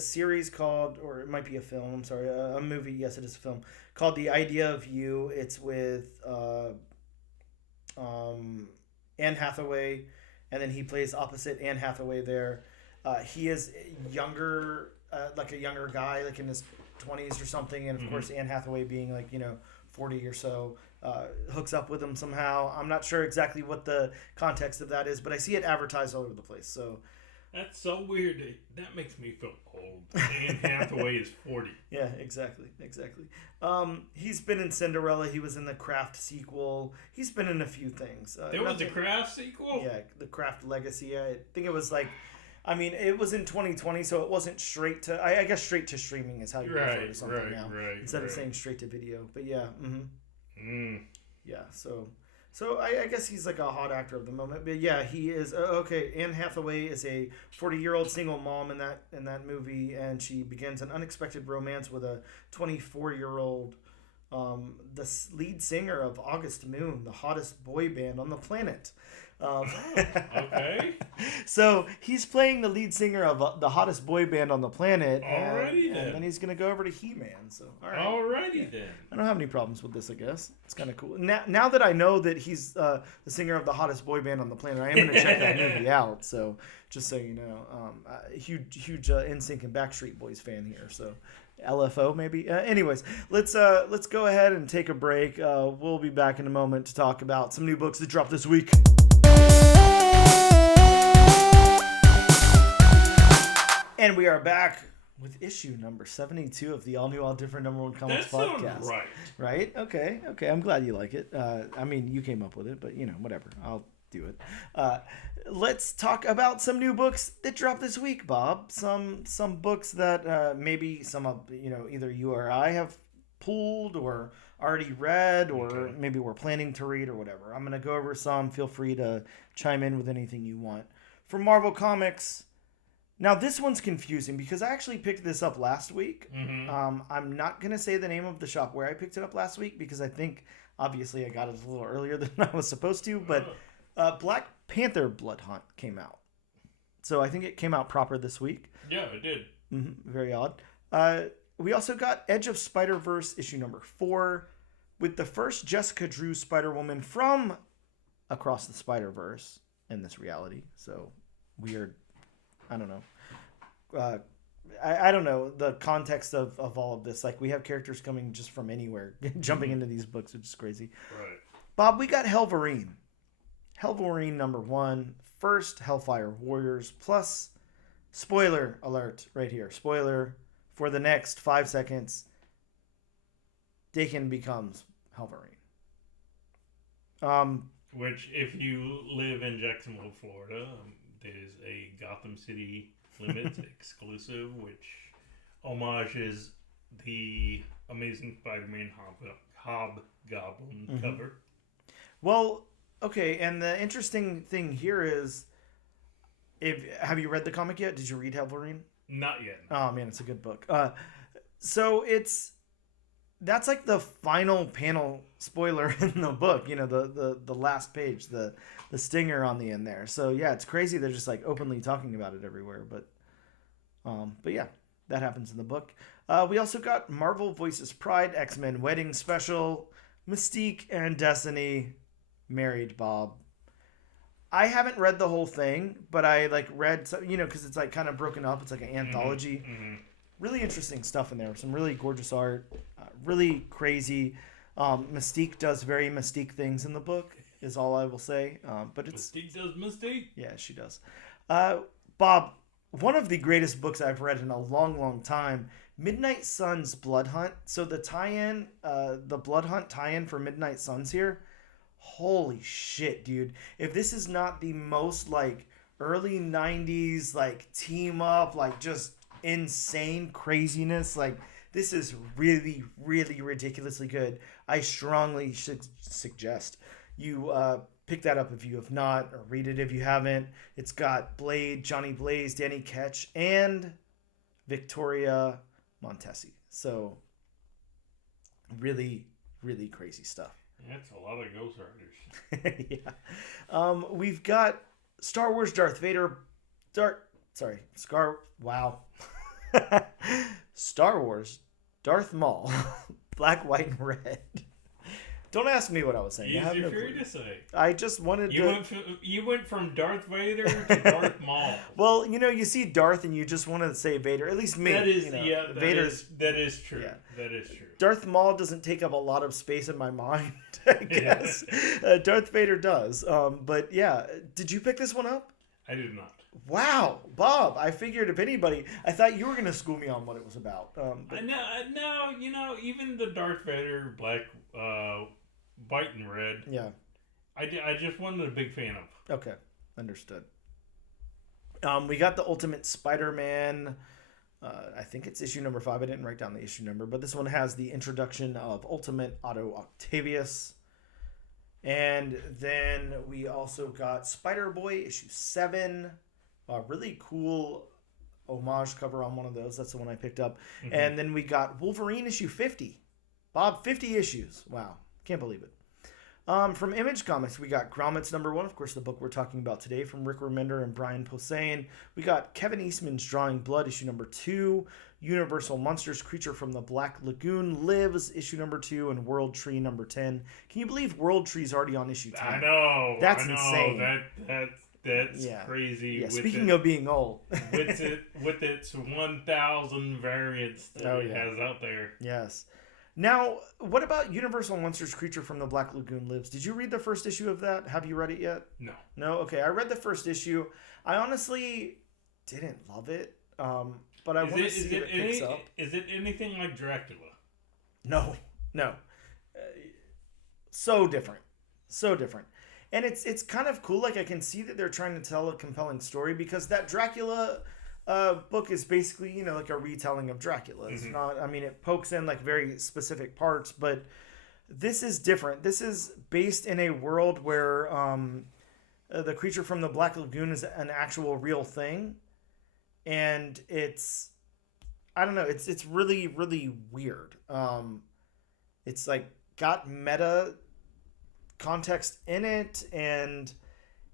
series called, or it might be a film, I'm sorry, a movie, yes it is a film, called The Idea of You. It's with Anne Hathaway, and then he plays opposite Anne Hathaway there. He is younger, like a younger guy, like in his 20s or something, and of course Anne Hathaway being like 40 or so, hooks up with him somehow. I'm not sure exactly what the context of that is, but I see it advertised all over the place. So That's so weird. That makes me feel old. Anne Hathaway is 40. Yeah, exactly. He's been in Cinderella. He was in the Craft sequel. He's been in a few things. There was a Craft sequel? Yeah, the Craft Legacy. I think it was like, I mean, it was in 2020, so it wasn't straight to, I guess straight to streaming is how you refer to something now. Instead of saying straight to video. But yeah. Yeah, so I guess he's like a hot actor of the moment. But yeah, he is. Okay, Anne Hathaway is a 40-year-old single mom in that movie, and she begins an unexpected romance with a 24-year-old, the lead singer of August Moon, the hottest boy band on the planet. Okay. So he's playing the lead singer of the hottest boy band on the planet. Alrighty then. And then he's going to go over to He-Man. So, all right. Alrighty then. I don't have any problems with this, I guess. It's kind of cool. Now that I know that he's the singer of the hottest boy band on the planet, I am going to check that movie out. So, just so you know, huge NSYNC and Backstreet Boys fan here. So, LFO maybe. Anyways, let's go ahead and take a break. We'll be back in a moment to talk about some new books that dropped this week. And we are back with issue number 72 of the all new, all different number one comics podcast. That sounds right. Right? Okay. I'm glad you like it. I mean, you came up with it, but whatever. I'll do it. Let's talk about some new books that dropped this week, Bob. Some books that maybe some of either you or I have pulled or already read, or maybe we're planning to read or whatever. I'm gonna go over some. Feel free to chime in with anything you want. For Marvel Comics. Now, this one's confusing because I actually picked this up last week. Mm-hmm. I'm not going to say the name of the shop where I picked it up last week because I think, obviously, I got it a little earlier than I was supposed to. But Black Panther Blood Hunt came out. So I think it came out proper this week. Yeah, it did. Mm-hmm. Very odd. We also got Edge of Spider-Verse issue number 4 with the first Jessica Drew Spider-Woman from Across the Spider-Verse in this reality. So weird. I don't know. I don't know the context of all of this. Like, we have characters coming just from anywhere, jumping into these books, which is crazy. Right. Bob, we got Wolverine. Wolverine number 1. First Hellfire Warriors. Plus, spoiler alert right here. Spoiler for the next 5 seconds. Dakin becomes Wolverine. Which, if you live in Jacksonville, Florida... is a Gotham City Limits exclusive, which homages the Amazing Spider-Man Hobgoblin cover. Well, okay, and the interesting thing here is, have you read the comic yet? Did you read Wolverine? Not yet. Oh man, it's a good book. So that's like the final panel spoiler in the book. The last page, the stinger on the end there. So yeah, it's crazy. They're just like openly talking about it everywhere. But yeah, that happens in the book. We also got Marvel Voices Pride, X-Men Wedding Special, Mystique and Destiny married, Bob. I haven't read the whole thing, but I read, because it's kind of broken up. It's like an anthology. Mm-hmm. Really interesting stuff in there. Some really gorgeous art. Really crazy. Mystique does very Mystique things in the book, is all I will say. But Mystique does Mystique? Yeah, she does. Bob, one of the greatest books I've read in a long, long time, Midnight Suns Blood Hunt. So the tie-in, the Blood Hunt tie-in for Midnight Suns here, holy shit, dude. If this is not the most, early 90s, team up, just insane craziness, this is really, really ridiculously good. I strongly should suggest you pick that up if you have not, or read it if you haven't. It's got Blade, Johnny Blaze, Danny Ketch, and Victoria Montesi. So, really, really crazy stuff. That's a lot of Ghost Riders. Yeah. We've got Star Wars Darth Vader. Wow. Star Wars Darth Maul. Black, white, and red. Don't ask me what I was saying. Easy for you to say. I just wanted You went from Darth Vader to Darth Maul. Well, you see Darth and you just want to say Vader. At least me. That is, that is true. Yeah. That is true. Darth Maul doesn't take up a lot of space in my mind, I guess. Darth Vader does. But yeah, did you pick this one up? I did not. Wow, Bob! I figured if anybody, I thought you were going to school me on what it was about. But... No, even the Darth Vader black, white and red. Yeah. I just wasn't a big fan of. Okay, understood. We got the Ultimate Spider-Man. I think it's issue number 5. I didn't write down the issue number, but this one has the introduction of Ultimate Otto Octavius. And then we also got Spider-Boy issue 7. A really cool homage cover on one of those. That's the one I picked up. Mm-hmm. And then we got Wolverine issue 50. Bob, 50 issues. Wow. Can't believe it. From Image Comics, we got Grommets number 1, of course, the book we're talking about today, from Rick Remender and Brian Posehn. We got Kevin Eastman's Drawing Blood, issue number 2. Universal Monsters, Creature from the Black Lagoon Lives, issue number 2, and World Tree number 10. Can you believe World Tree's already on issue 10? I know. That's insane. That's crazy. Yeah, speaking of being old. with its 1,000 variants that it has out there. Yes. Now, what about Universal Monsters Creature from the Black Lagoon Lives? Did you read the first issue of that? Have you read it yet? No. No? Okay, I read the first issue. I honestly didn't love it, but I want to see if it picks up. Is it anything like Dracula? No. So different. And it's kind of cool. Like, I can see that they're trying to tell a compelling story, because that Dracula... book is basically, like a retelling of Dracula. It's not, it pokes in like very specific parts, but this is different. This is based in a world where the creature from the Black Lagoon is an actual real thing. And it's, I don't know, it's really, really weird. It's like got meta context in it, and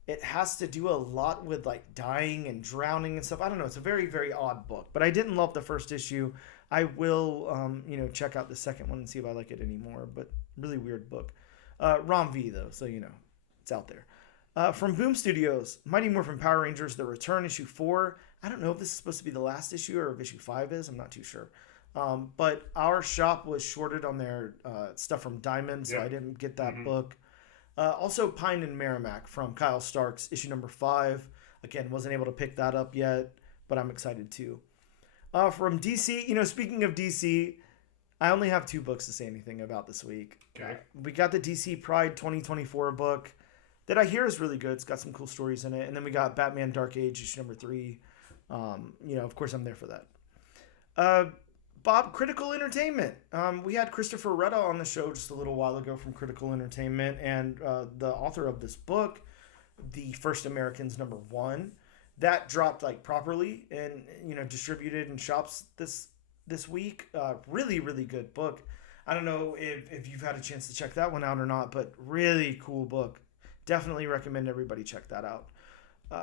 it has to do a lot with like dying and drowning and stuff. I don't know. It's a very, very odd book, but I didn't love the first issue. I will, check out the second one and see if I like it anymore, but really weird book. Rom V though. So, it's out there. From Boom Studios, Mighty Morphin Power Rangers, The Return, issue 4. I don't know if this is supposed to be the last issue or if issue 5 is. I'm not too sure. But our shop was shorted on their stuff from Diamond, so I didn't get that book. Also Pine and Merrimack from Kyle Starks, issue number 5. Again, wasn't able to pick that up yet, but I'm excited too. From DC, speaking of DC, I only have 2 books to say anything about this week. Okay. We got the DC Pride 2024 book that I hear is really good. It's got some cool stories in it. And then we got Batman Dark Age, issue number 3. Of course I'm there for that. Bob, Critical Entertainment. We had Christopher Retta on the show just a little while ago from Critical Entertainment, and the author of this book, The First Americans number 1, that dropped like properly and distributed in shops this week. Really, really good book. I don't know if you've had a chance to check that one out or not, but really cool book. Definitely recommend everybody check that out.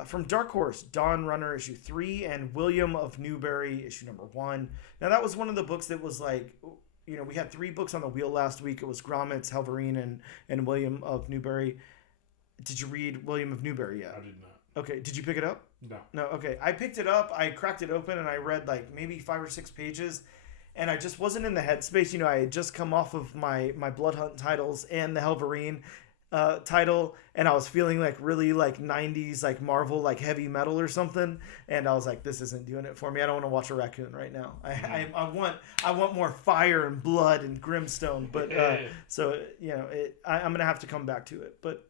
From Dark Horse, Dawn Runner issue 3 and William of Newbury issue number 1. Now that was one of the books that was like, we had 3 books on the wheel last week. It was Grommets, Wolverine, and William of Newbury. Did you read William of Newbury yet? I did not. Okay, did you pick it up? No. Okay. I picked it up, I cracked it open, and I read like maybe 5 or 6 pages, and I just wasn't in the headspace. I had just come off of my Blood Hunt titles and the Wolverine title, and I was feeling like really like 90s like Marvel like heavy metal or something, and I was like, this isn't doing it for me. I don't want to watch a raccoon right now. I want more fire and blood and grimstone, but I'm gonna have to come back to it. But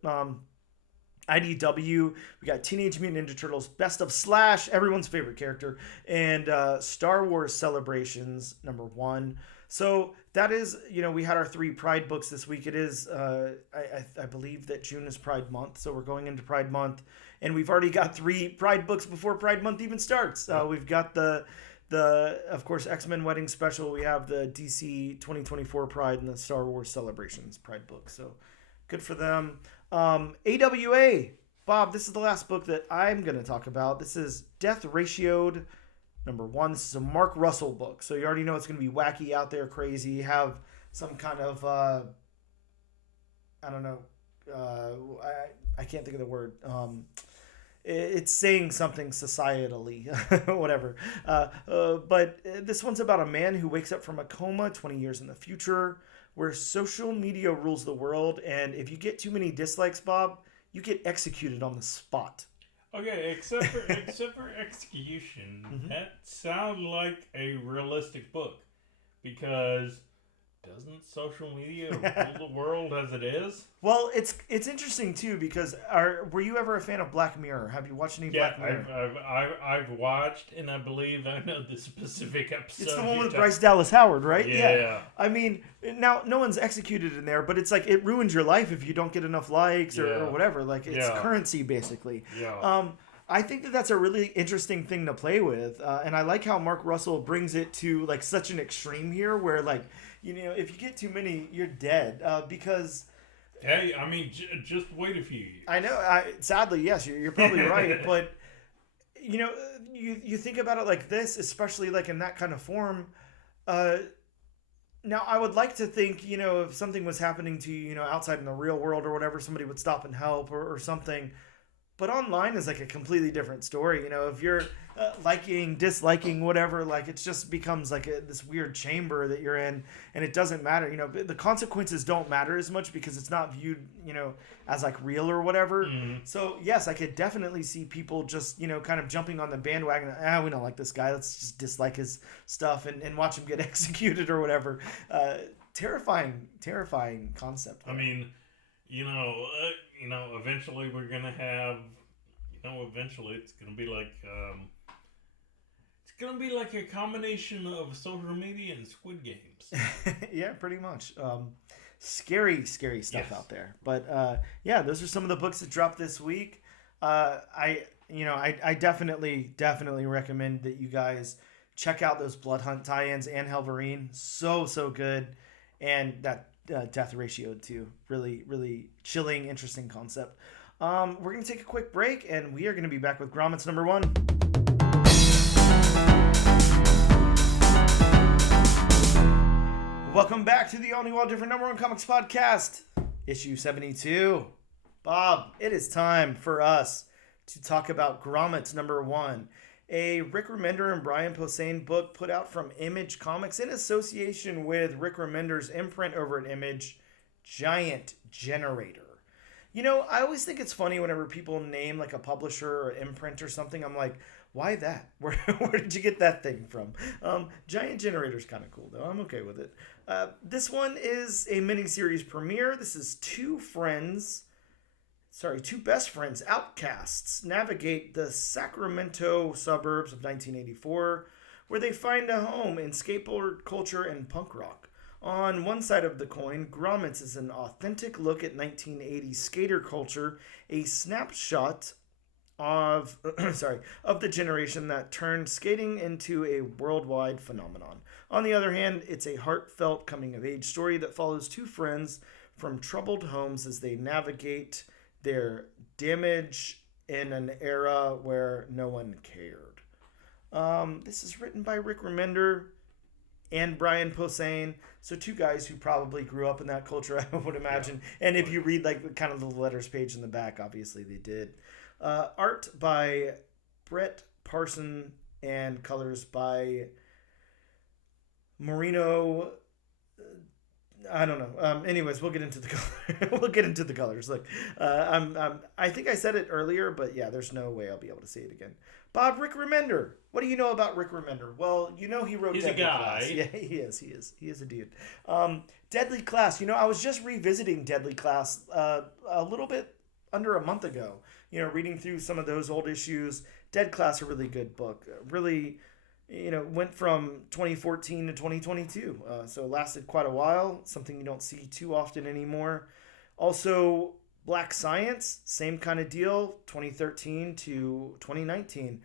IDW, we got Teenage Mutant Ninja Turtles Best of Slash, everyone's favorite character, and Star Wars Celebrations number 1. So that is, we had our 3 Pride books this week. It is, I believe that June is Pride Month, so we're going into Pride Month, and we've already got 3 Pride books before Pride Month even starts. We've got the of course, X-Men Wedding Special. We have the DC 2024 Pride and the Star Wars Celebrations Pride book. So good for them. AWA, Bob, this is the last book that I'm going to talk about. This is Death Ratioed number 1. This is a Mark Russell book, so you already know it's going to be wacky, out there, crazy, have some kind of I don't know, I can't think of the word. It's saying something societally, whatever. But this one's about a man who wakes up from a coma 20 years in the future, where social media rules the world, and if you get too many dislikes, Bob, you get executed on the spot. Okay, except for Execution, that sounds like a realistic book, because doesn't social media rule the world as it is? Well, it's interesting too because were you ever a fan of Black Mirror? Have you watched any Black Mirror? I've watched, and I believe I know the specific episode. It's the one with Bryce Dallas Howard, right? Yeah. I mean, now no one's executed in there, but it's like it ruins your life if you don't get enough likes or whatever. Like it's currency basically. Yeah. I think that's a really interesting thing to play with, and I like how Mark Russell brings it to like such an extreme here, where like if you get too many, you're dead because. Hey, I mean, just wait a few years. I know. Sadly, yes, you're probably right. But, you think about it like this, especially like in that kind of form. Now, I would like to think, if something was happening to you, outside in the real world or whatever, somebody would stop and help or something. But online is like a completely different story. If you're liking, disliking, whatever, like it just becomes like this weird chamber that you're in, and it doesn't matter. The consequences don't matter as much because it's not viewed, as like real or whatever. Mm-hmm. So yes, I could definitely see people just, kind of jumping on the bandwagon. We don't like this guy. Let's just dislike his stuff and watch him get executed or whatever. Terrifying concept. I mean, eventually we're gonna have, eventually it's gonna be like a combination of social media and Squid Games. Yeah, pretty much. Scary stuff out there. But those are some of the books that dropped this week. I definitely recommend that you guys check out those Blood Hunt tie-ins and Wolverine. So good, and that death ratio too. Really, really chilling, interesting concept. We're gonna take a quick break, and we are gonna be back with Grommets number 1. Welcome back to the All New All Different number 1 comics podcast, issue 72. Bob, it is time for us to talk about Grommets number 1, a Rick Remender and Brian Posehn book put out from Image Comics in association with Rick Remender's imprint over at Image, Giant Generator. I always think it's funny whenever people name like a publisher or imprint or something. I'm like, why that? Where did you get that thing from? Giant Generator's kind of cool, though. I'm okay with it. This one is a miniseries premiere. This is two best friends, outcasts, navigate the Sacramento suburbs of 1984, where they find a home in skateboard culture and punk rock. On one side of the coin, Grommets is an authentic look at 1980s skater culture, a snapshot of the generation that turned skating into a worldwide phenomenon. On the other hand, it's a heartfelt coming-of-age story that follows two friends from troubled homes as they navigate their damage in an era where no one cared. This is written by Rick Remender and Brian Posehn, so two guys who probably grew up in that culture, I would imagine. Yeah. And if you read like kind of the letters page in the back, obviously they did. Art by Brett Parson and colors by Moreno. I don't know. Anyways, we'll get into the color. We'll get into the colors. Look, I think I said it earlier, but yeah, there's no way I'll be able to say it again. Bob, Rick Remender. What do you know about Rick Remender? Well, he wrote He's Deadly a guy. Class. Yeah, he is a dude. Deadly Class. I was just revisiting Deadly Class a little bit under a month ago. Reading through some of those old issues. Dead Class, a really good book. Really, went from 2014 to 2022. So it lasted quite a while. Something you don't see too often anymore. Also, Black Science, same kind of deal, 2013 to 2019.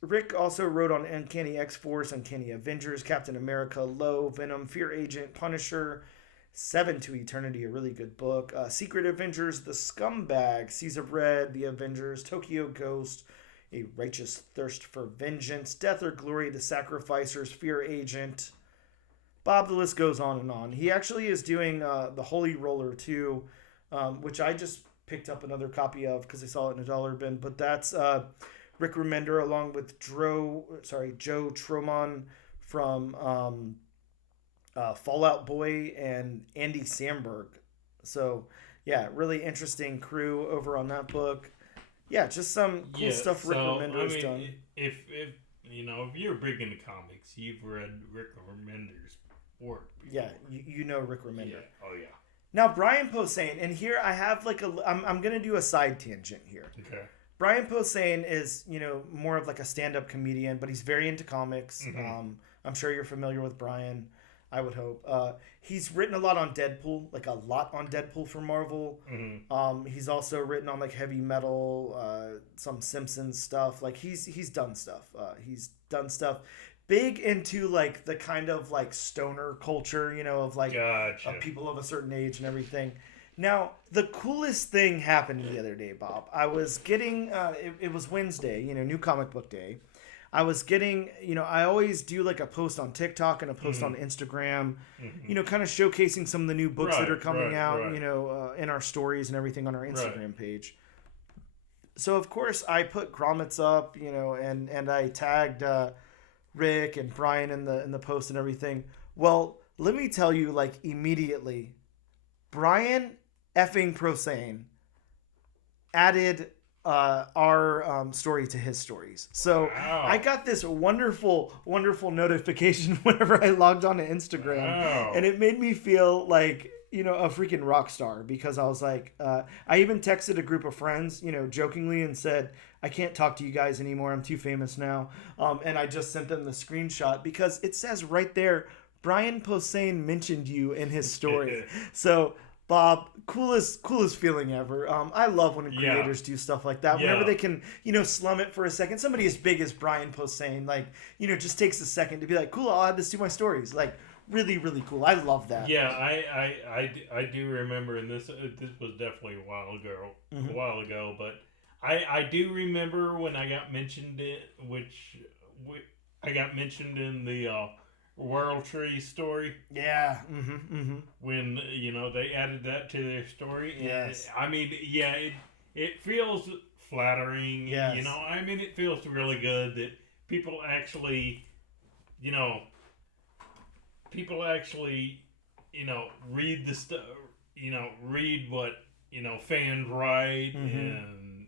Rick also wrote on Uncanny X-Force, Uncanny Avengers, Captain America, Low, Venom, Fear Agent, Punisher, Seven to Eternity, a really good book. Secret Avengers, The Scumbag, Seas of Red, The Avengers, Tokyo Ghost, A Righteous Thirst for Vengeance, Death or Glory, The Sacrificers, Fear Agent. Bob, the list goes on and on. He actually is doing The Holy Roller too, which I just picked up another copy of because I saw it in a dollar bin. But that's Rick Remender along with Joe Tromon from Fallout Boy and Andy Samberg. So yeah, really interesting crew over on that book. Yeah, just some cool stuff Rick Remender has done. If you're big into comics, you've read Rick Remender's work before. Yeah, you know Rick Remender. Yeah. Oh, yeah. Now, Brian Posehn, and here I have I'm going to do a side tangent here. Okay. Brian Posehn is, more of like a stand-up comedian, but he's very into comics. Mm-hmm. I'm sure you're familiar with Brian, I would hope. He's written a lot on Deadpool, for Marvel. Mm-hmm. He's also written on like heavy metal, some Simpsons stuff. Like he's done stuff. He's done stuff big into like the kind of like stoner culture, of like of people of a certain age and everything. Now, the coolest thing happened the other day, Bob. I was getting, it was Wednesday, New Comic Book Day. I was getting, I always do like a post on TikTok and a post on Instagram, kind of showcasing some of the new books that are coming out, in our stories and everything on our Instagram page. So, of course, I put Grommets up, and I tagged Rick and Brian in the post and everything. Well, let me tell you, like, immediately, Brian effing Posehn added our story to his stories. So wow. I got this wonderful, wonderful notification whenever I logged on to Instagram. Wow. And it made me feel like, a freaking rock star, because I was like, I even texted a group of friends, jokingly, and said, I can't talk to you guys anymore. I'm too famous now. And I just sent them the screenshot because it says right there, Brian Posehn mentioned you in his story. So, Bob, coolest feeling ever. I love when creators do stuff like that. Whenever they can, slum it for a second. Somebody as big as Brian Posehn, like, just takes a second to be like, cool, I'll add this to my stories. Like, really, really cool. I love that. Yeah, I do remember, and this was definitely a while ago, but I do remember when I got mentioned I got mentioned in the World Tree story. Yeah. When, they added that to their story. Yes. I mean, it feels flattering. Yes. It feels really good that people actually, read the stuff, read what, fans write, and,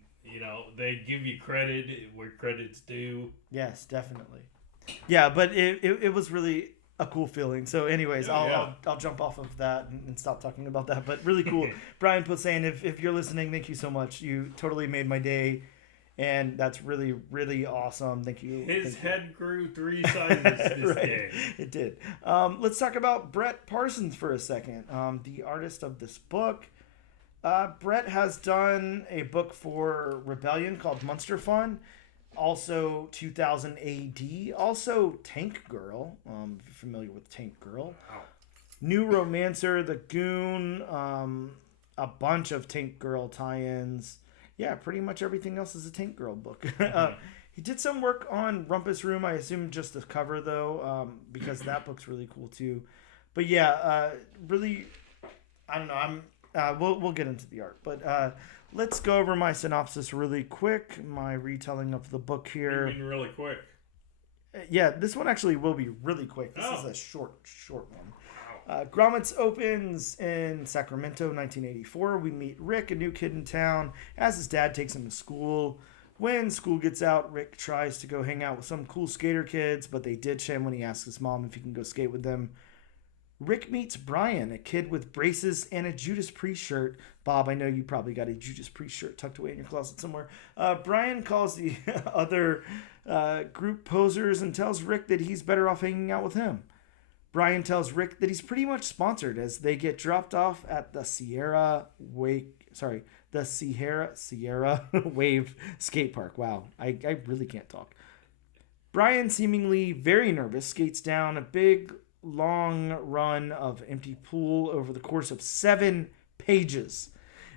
they give you credit where credit's due. Yes, definitely. Yeah, but it was really a cool feeling. So anyways, I'll jump off of that and stop talking about that. But really cool. Brian Posehn, if you're listening, thank you so much. You totally made my day. And that's really, really awesome. Thank you. His head grew 3 sizes this day. It did. Let's talk about Brett Parsons for a second. The artist of this book. Brett has done a book for Rebellion called Monster Fun. Also 2000 AD. Also Tank Girl. If you're familiar with Tank Girl. Wow. New Romancer, The Goon. A bunch of Tank Girl tie-ins. Yeah, pretty much everything else is a Tank Girl book. He did some work on Rumpus Room. I assume just the cover, though, because that book's really cool, too. But, yeah, really, I don't know. We'll get into the art. But let's go over my synopsis really quick, my retelling of the book here. You mean really quick? Yeah, this one actually will be really quick. This is a short one. Grommets opens in Sacramento, 1984. We meet Rick, a new kid in town, as his dad takes him to school. When school gets out, Rick tries to go hang out with some cool skater kids, but they ditch him when he asks his mom if he can go skate with them. Rick meets Brian, a kid with braces and a Judas Priest shirt. Bob, I know you probably got a Judas Priest shirt tucked away in your closet somewhere. Brian calls the other group posers and tells Rick that he's better off hanging out with him. Brian tells Rick that he's pretty much sponsored as they get dropped off at the Sierra Wave skate park. Wow, I really can't talk. Brian, seemingly very nervous, skates down a big, long run of empty pool over the course of 7 pages.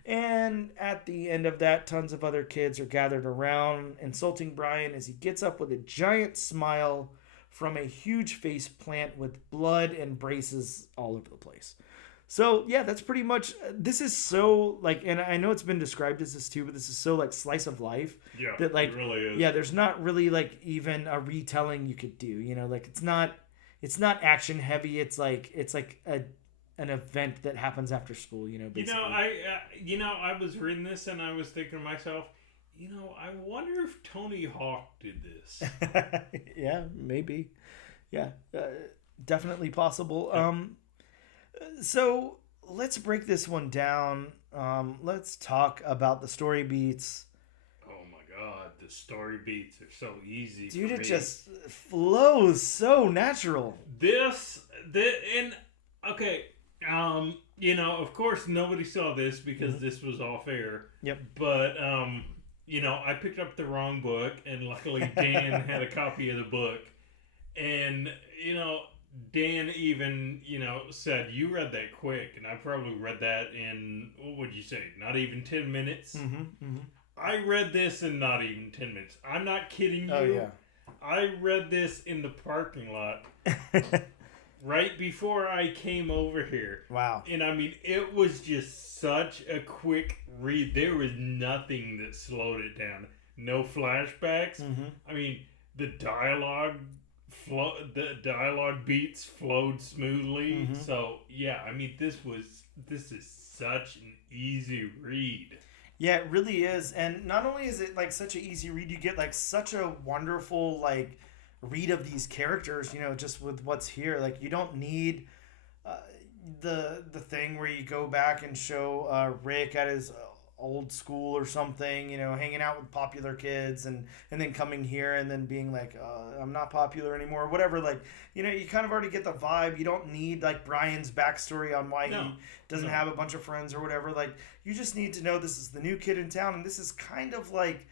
And at the end of that, tons of other kids are gathered around, insulting Brian as he gets up with a giant smile from a huge face plant with blood and braces all over the place. So, yeah, that's pretty much... This is so, like... And I know it's been described as this, too, but this is so, like, slice of life. Yeah, that, like, it really is. Yeah, there's not really, like, even a retelling you could do, Like, it's not action-heavy. It's like an event that happens after school, basically. I was reading this and I was thinking to myself, I wonder if Tony Hawk did this. Yeah, maybe. Yeah, definitely possible. So let's break this one down. Let's talk about the story beats. Oh my God, the story beats are so easy. Dude, for it me. just flows so natural. Okay. Of course nobody saw this because this was off air. Yep. But I picked up the wrong book, and luckily Dan had a copy of the book, and Dan even said, "You read that quick," and I probably read that in, what would you say, not even 10 minutes. I read this in not even 10 minutes. I'm not kidding you. Oh yeah. I read this in the parking lot. Right before I came over here. Wow. And I mean, it was just such a quick read. There was nothing that slowed it down. No flashbacks. I mean, the dialogue beats flowed smoothly. So, yeah, I mean, this is such an easy read. Yeah, it really is. And not only is it like such an easy read, you get like such a wonderful like read of these characters, just with what's here. Like, you don't need the thing where you go back and show Rick at his old school or something, hanging out with popular kids and then coming here and then being like, I'm not popular anymore or whatever. Like, you kind of already get the vibe. You don't need like Brian's backstory on why he doesn't have a bunch of friends or whatever. Like, you just need to know this is the new kid in town, and this is kind of like,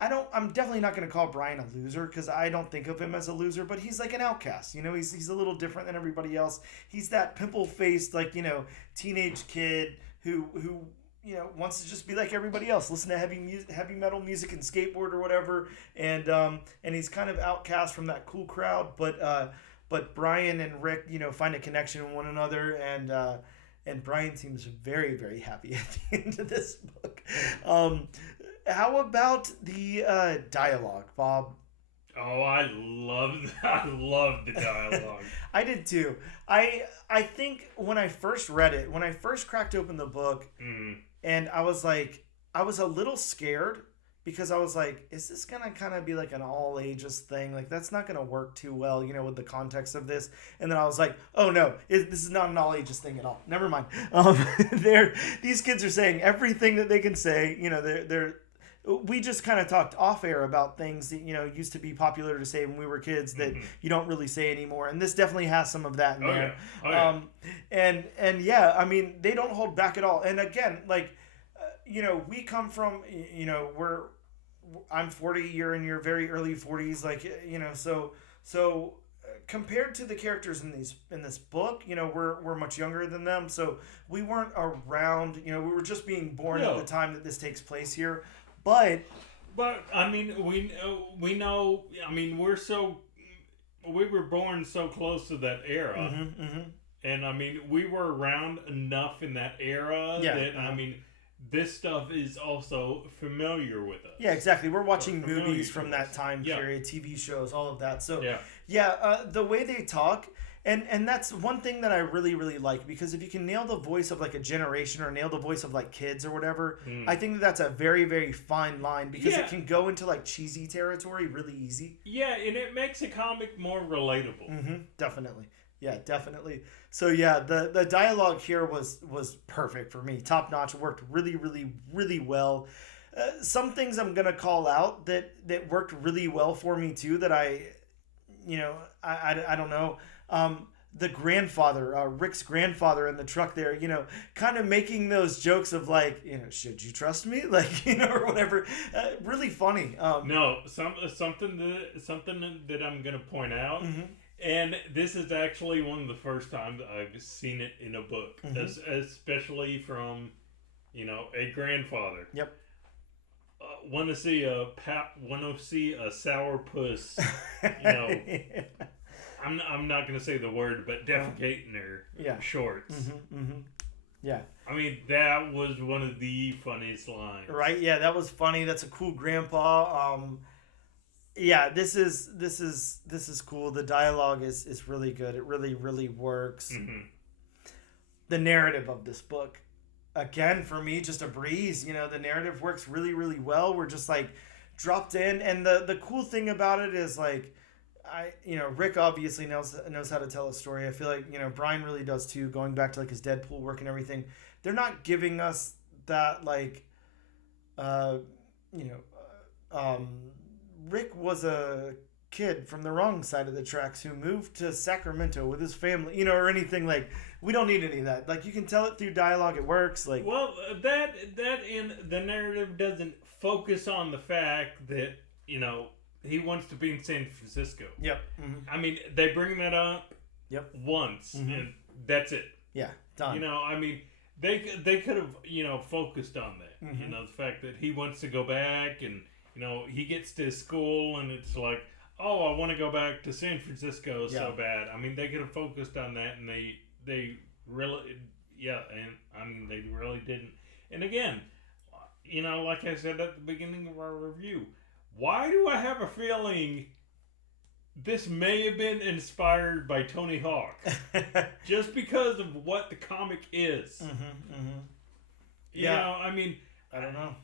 I'm definitely not going to call Brian a loser, because I don't think of him as a loser, but he's like an outcast. He's a little different than everybody else. He's that pimple-faced, like, teenage kid who wants to just be like everybody else, listen to heavy metal music and skateboard or whatever, and he's kind of outcast from that cool crowd, but Brian and Rick, find a connection with one another, and Brian seems very, very happy at the end of this book. How about the dialogue, Bob? Oh, I love the dialogue. I did too. I think when I first read it, when I first cracked open the book, and I was a little scared, because I was like, is this gonna kind of be like an all ages thing? Like, that's not gonna work too well, with the context of this. And then I was like, oh no, this is not an all ages thing at all. Never mind. These kids are saying everything that they can say. We just kind of talked off air about things that used to be popular to say when we were kids that you don't really say anymore, and this definitely has some of that in there. Yeah. And yeah, I mean, they don't hold back at all. And again, like, we come from, I'm 40, you're in your very early 40s, like, so compared to the characters in this book, we're much younger than them, so we weren't around. We were just being born at the time that this takes place here. But I mean, we know. I mean, we were born so close to that era, and I mean, we were around enough in that era that I mean, this stuff is also familiar with us. Yeah, exactly. We're watching movies from that time period, TV shows, all of that. So the way they talk. And that's one thing that I really, really like, because if you can nail the voice of like a generation or nail the voice of like kids or whatever, I think that's a very, very fine line, because it can go into like cheesy territory really easy. Yeah, and it makes a comic more relatable. Definitely. Yeah, definitely. So yeah, the dialogue here was perfect for me. Top notch. Worked really, really, really well. Some things I'm going to call out that worked really well for me too, that I don't know. The grandfather, Rick's grandfather in the truck there, kind of making those jokes of like, should you trust me? Like, or whatever. Really funny. Something that I'm going to point out. And this is actually one of the first times I've seen it in a book, especially from, a grandfather. Yep. Want to see a sour puss, I'm not going to say the word, but defecating her shorts. Yeah. I mean, that was one of the funniest lines. Right? Yeah, that was funny. That's a cool grandpa. Yeah, this is cool. The dialogue is really good. It really, really works. The narrative of this book, again, for me, just a breeze. You know, the narrative works really, really well. We're just like dropped in, and the cool thing about it is like, Rick obviously knows how to tell a story. I feel like, Brian really does too, going back to like his Deadpool work and everything. They're not giving us that like, Rick was a kid from the wrong side of the tracks who moved to Sacramento with his family, or anything. Like, we don't need any of that. Like, you can tell it through dialogue. It works. Like, well, that in the narrative doesn't focus on the fact that, he wants to be in San Francisco. Yep. Mm-hmm. I mean, they bring that up. Yep. Once, and that's it. Yeah, done. They could have focused on that. Mm-hmm. The fact that he wants to go back, and he gets to school, and it's like, oh, I want to go back to San Francisco so bad. I mean, they could have focused on that, and they really, and they really didn't. And again, like I said at the beginning of our review, why do I have a feeling this may have been inspired by Tony Hawk? Just because of what the comic is. I don't know.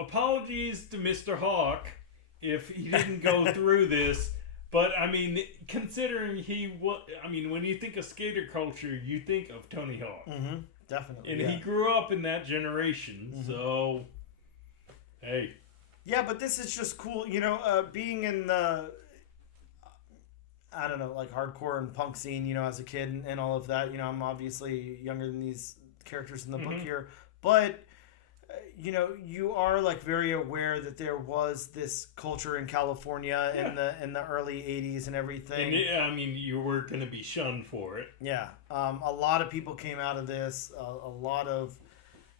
Apologies to Mr. Hawk if he didn't go through this. But, considering when you think of skater culture, you think of Tony Hawk. Mm-hmm. Definitely. And he grew up in that generation, so, hey. Yeah, but this is just cool, being in the, I don't know, like hardcore and punk scene, as a kid and all of that. I'm obviously younger than these characters in the book here, but you are like very aware that there was this culture in California in the early 80s and everything. And you were going to be shunned for it. Yeah. A lot of people came out of this, a lot of,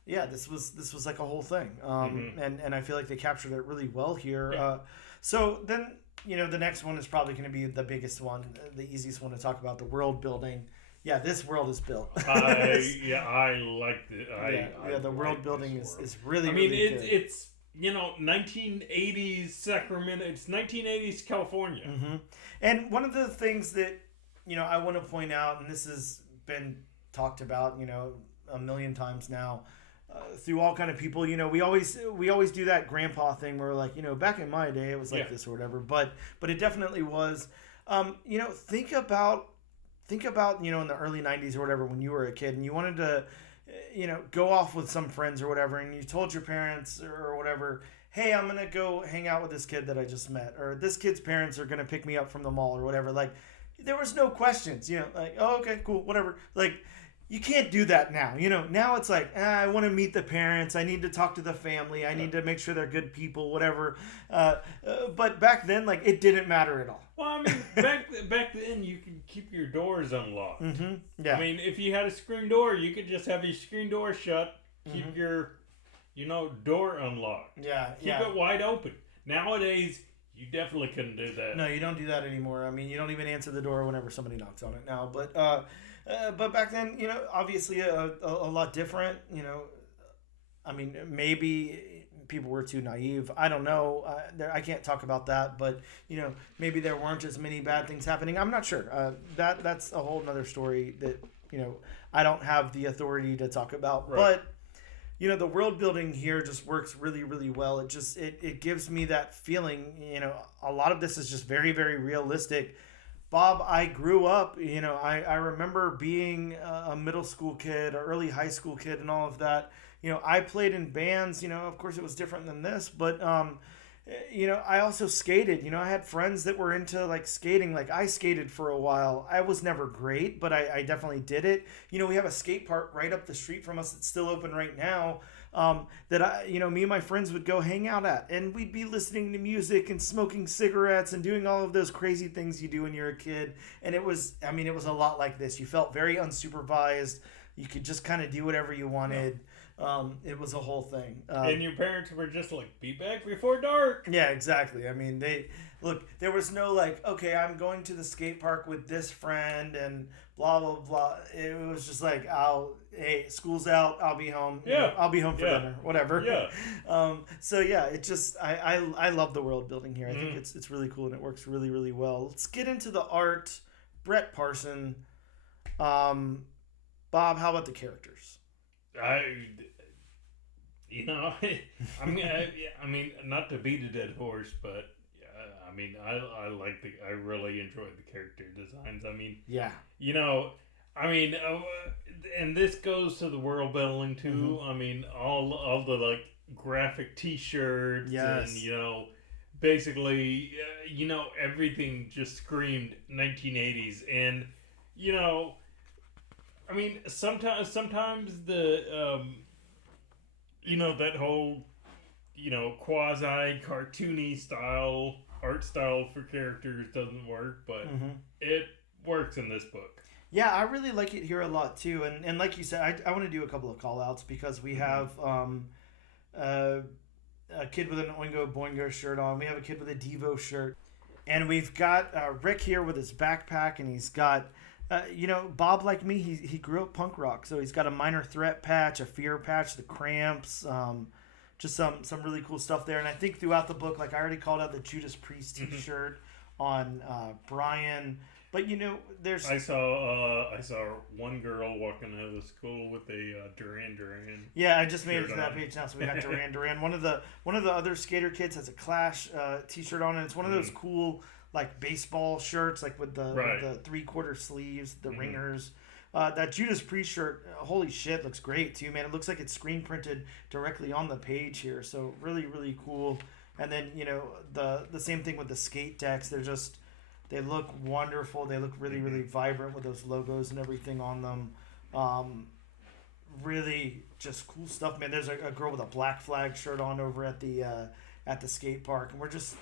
this was like a whole thing. And I feel like they captured it really well here. Yeah. So then, the next one is probably going to be the biggest one, the easiest one to talk about, the world building. Yeah, this world is built. I liked it. The world building is really, really good. It's 1980s Sacramento. It's 1980s California. Mm-hmm. And one of the things that, I want to point out, and this has been talked about, a million times now, through all kind of people, we always do that grandpa thing where we're like, back in my day it was like this or whatever, but it definitely was. Think about in the early 90s or whatever, when you were a kid and you wanted to go off with some friends or whatever, and you told your parents or whatever, hey, I'm gonna go hang out with this kid that I just met, or this kid's parents are gonna pick me up from the mall or whatever. Like, there was no questions, like, oh, okay, cool, whatever. Like, you can't do that now. Now it's like, I want to meet the parents. I need to talk to the family. I need to make sure they're good people, whatever. But back then, like, it didn't matter at all. Well, back then, you could keep your doors unlocked. Mm-hmm. Yeah. If you had a screen door, you could just have your screen door shut, keep your, door unlocked. Yeah. Keep it wide open. Nowadays, you definitely couldn't do that. No, you don't do that anymore. You don't even answer the door whenever somebody knocks on it now. But back then, obviously a lot different. Maybe people were too naive. I don't know. I can't talk about that. But maybe there weren't as many bad things happening. I'm not sure. That's a whole nother story that I don't have the authority to talk about. Right. But the world building here just works really, really well. It gives me that feeling. A lot of this is just very, very realistic. Bob, I grew up, I remember being a middle school kid, or early high school kid and all of that. I played in bands, of course it was different than this, but, I also skated. I had friends that were into like skating. Like, I skated for a while. I was never great, but I definitely did it. We have a skate park right up the street from us that's still open right now. That me and my friends would go hang out at, and we'd be listening to music and smoking cigarettes and doing all of those crazy things you do when you're a kid. And it was a lot like this. You felt very unsupervised. You could just kind of do whatever you wanted. It was a whole thing. And your parents were just like, be back before dark. Yeah, exactly. There was no like, okay, I'm going to the skate park with this friend and blah, blah, blah. It was just like, hey, school's out, I'll be home. Yeah. I'll be home for dinner, whatever. Yeah. So yeah, it just, I love the world building here. I think it's really cool and it works really, really well. Let's get into the art. Brett Parson. Bob, how about the characters? I mean, not to beat a dead horse, but I really enjoyed the character designs. I mean, yeah, I mean, and this goes to the world building too. I mean, all the like graphic T-shirts yes. and basically everything just screamed 1980s. And I mean, sometimes the that whole quasi cartoony style art style for characters doesn't work, but it works in this book. Yeah, I really like it here a lot too. And like you said, I want to do a couple of call outs because we have a kid with an Oingo Boingo shirt on. We have a kid with a Devo shirt. And we've got Rick here with his backpack, and he's got, Bob, like me, he grew up punk rock. So he's got a Minor Threat patch, a Fear patch, the Cramps, just some really cool stuff there. And I think throughout the book, like I already called out the Judas Priest t-shirt on Brian. But there's I saw one girl walking out of the school with a Duran Duran. Yeah, I just made it to that page now, so we got Duran Duran. One of the other skater kids has a Clash t-shirt on, and it's one of those cool like baseball shirts, like with the 3/4 sleeves, the ringers. That Judas Priest shirt, holy shit, looks great too, man. It looks like it's screen printed directly on the page here, so really really cool. And then the same thing with the skate decks. They look wonderful. They look really, really vibrant with those logos and everything on them. Really just cool stuff, man. There's a girl with a Black Flag shirt on over at the skate park, and we're just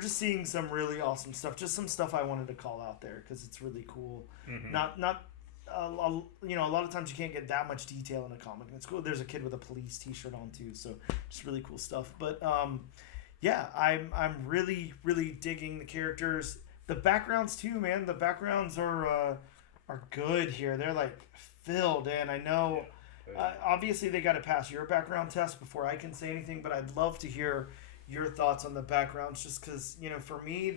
seeing some really awesome stuff. Just some stuff I wanted to call out there because it's really cool. Not a lot of times you can't get that much detail in a comic, and it's cool. There's a kid with a police T-shirt on too, so just really cool stuff. But yeah, I'm really, really digging the characters. The backgrounds too, man. The backgrounds are good here. They're like filled in. I know. Obviously, they got to pass your background test before I can say anything. But I'd love to hear your thoughts on the backgrounds, just because for me,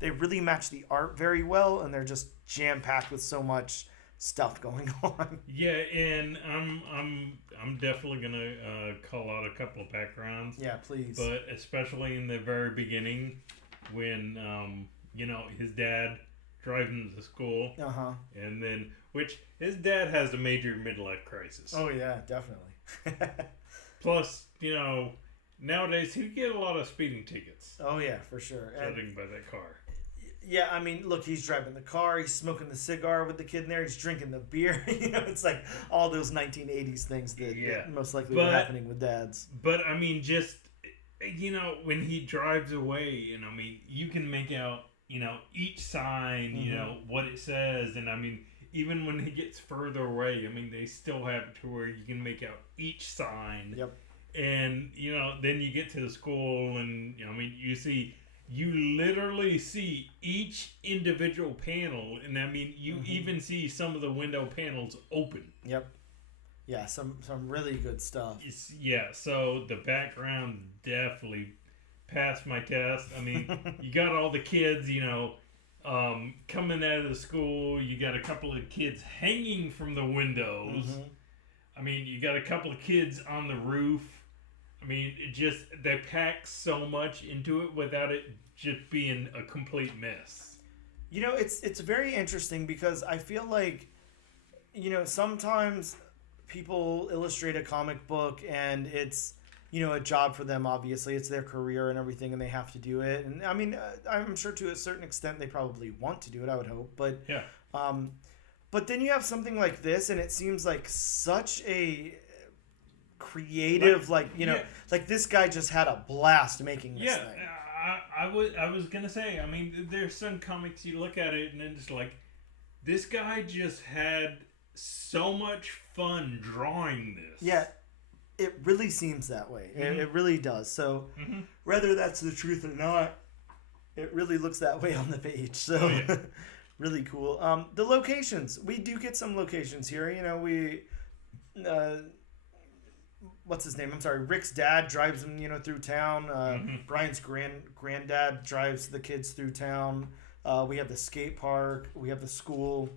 they really match the art very well, and they're just jam packed with so much stuff going on. Yeah, and I'm definitely gonna call out a couple of backgrounds. Yeah, please. But especially in the very beginning, when his dad drives him to school. And then, which his dad has a major midlife crisis. Oh, yeah, definitely. Plus, nowadays he'd get a lot of speeding tickets. Oh, yeah, for sure. Judging by that car. Yeah, I mean, look, he's driving the car, he's smoking the cigar with the kid in there, he's drinking the beer. It's like all those 1980s things that most likely were happening with dads. But, I mean, just, when he drives away, and I mean, you can make out each sign, what it says. And I mean, even when he gets further away, I mean, they still have it to where you can make out each sign. Yep. And, then you get to the school and, you literally see each individual panel. And I mean, you even see some of the window panels open. Yep. Yeah, some really good stuff. Yeah, so the background definitely passed my test. I mean, you got all the kids, coming out of the school. You got a couple of kids hanging from the windows. I mean, you got a couple of kids on the roof. I mean, they pack so much into it without it just being a complete mess. It's very interesting because I feel like, sometimes people illustrate a comic book and it's, a job for them. Obviously, it's their career and everything, and they have to do it. And I mean, I'm sure to a certain extent they probably want to do it. I would hope, but yeah. But then you have something like this, and it seems like such a creative, like this guy just had a blast making this thing. I was gonna say. I mean, there's some comics you look at it and then it's like, this guy just had so much fun drawing this. Yeah. It really seems that way. It really does. So, whether that's the truth or not, it really looks that way on the page. So, really cool. The locations. We do get some locations here. What's his name? I'm sorry. Rick's dad drives him, through town. Brian's granddad drives the kids through town. We have the skate park. We have the school.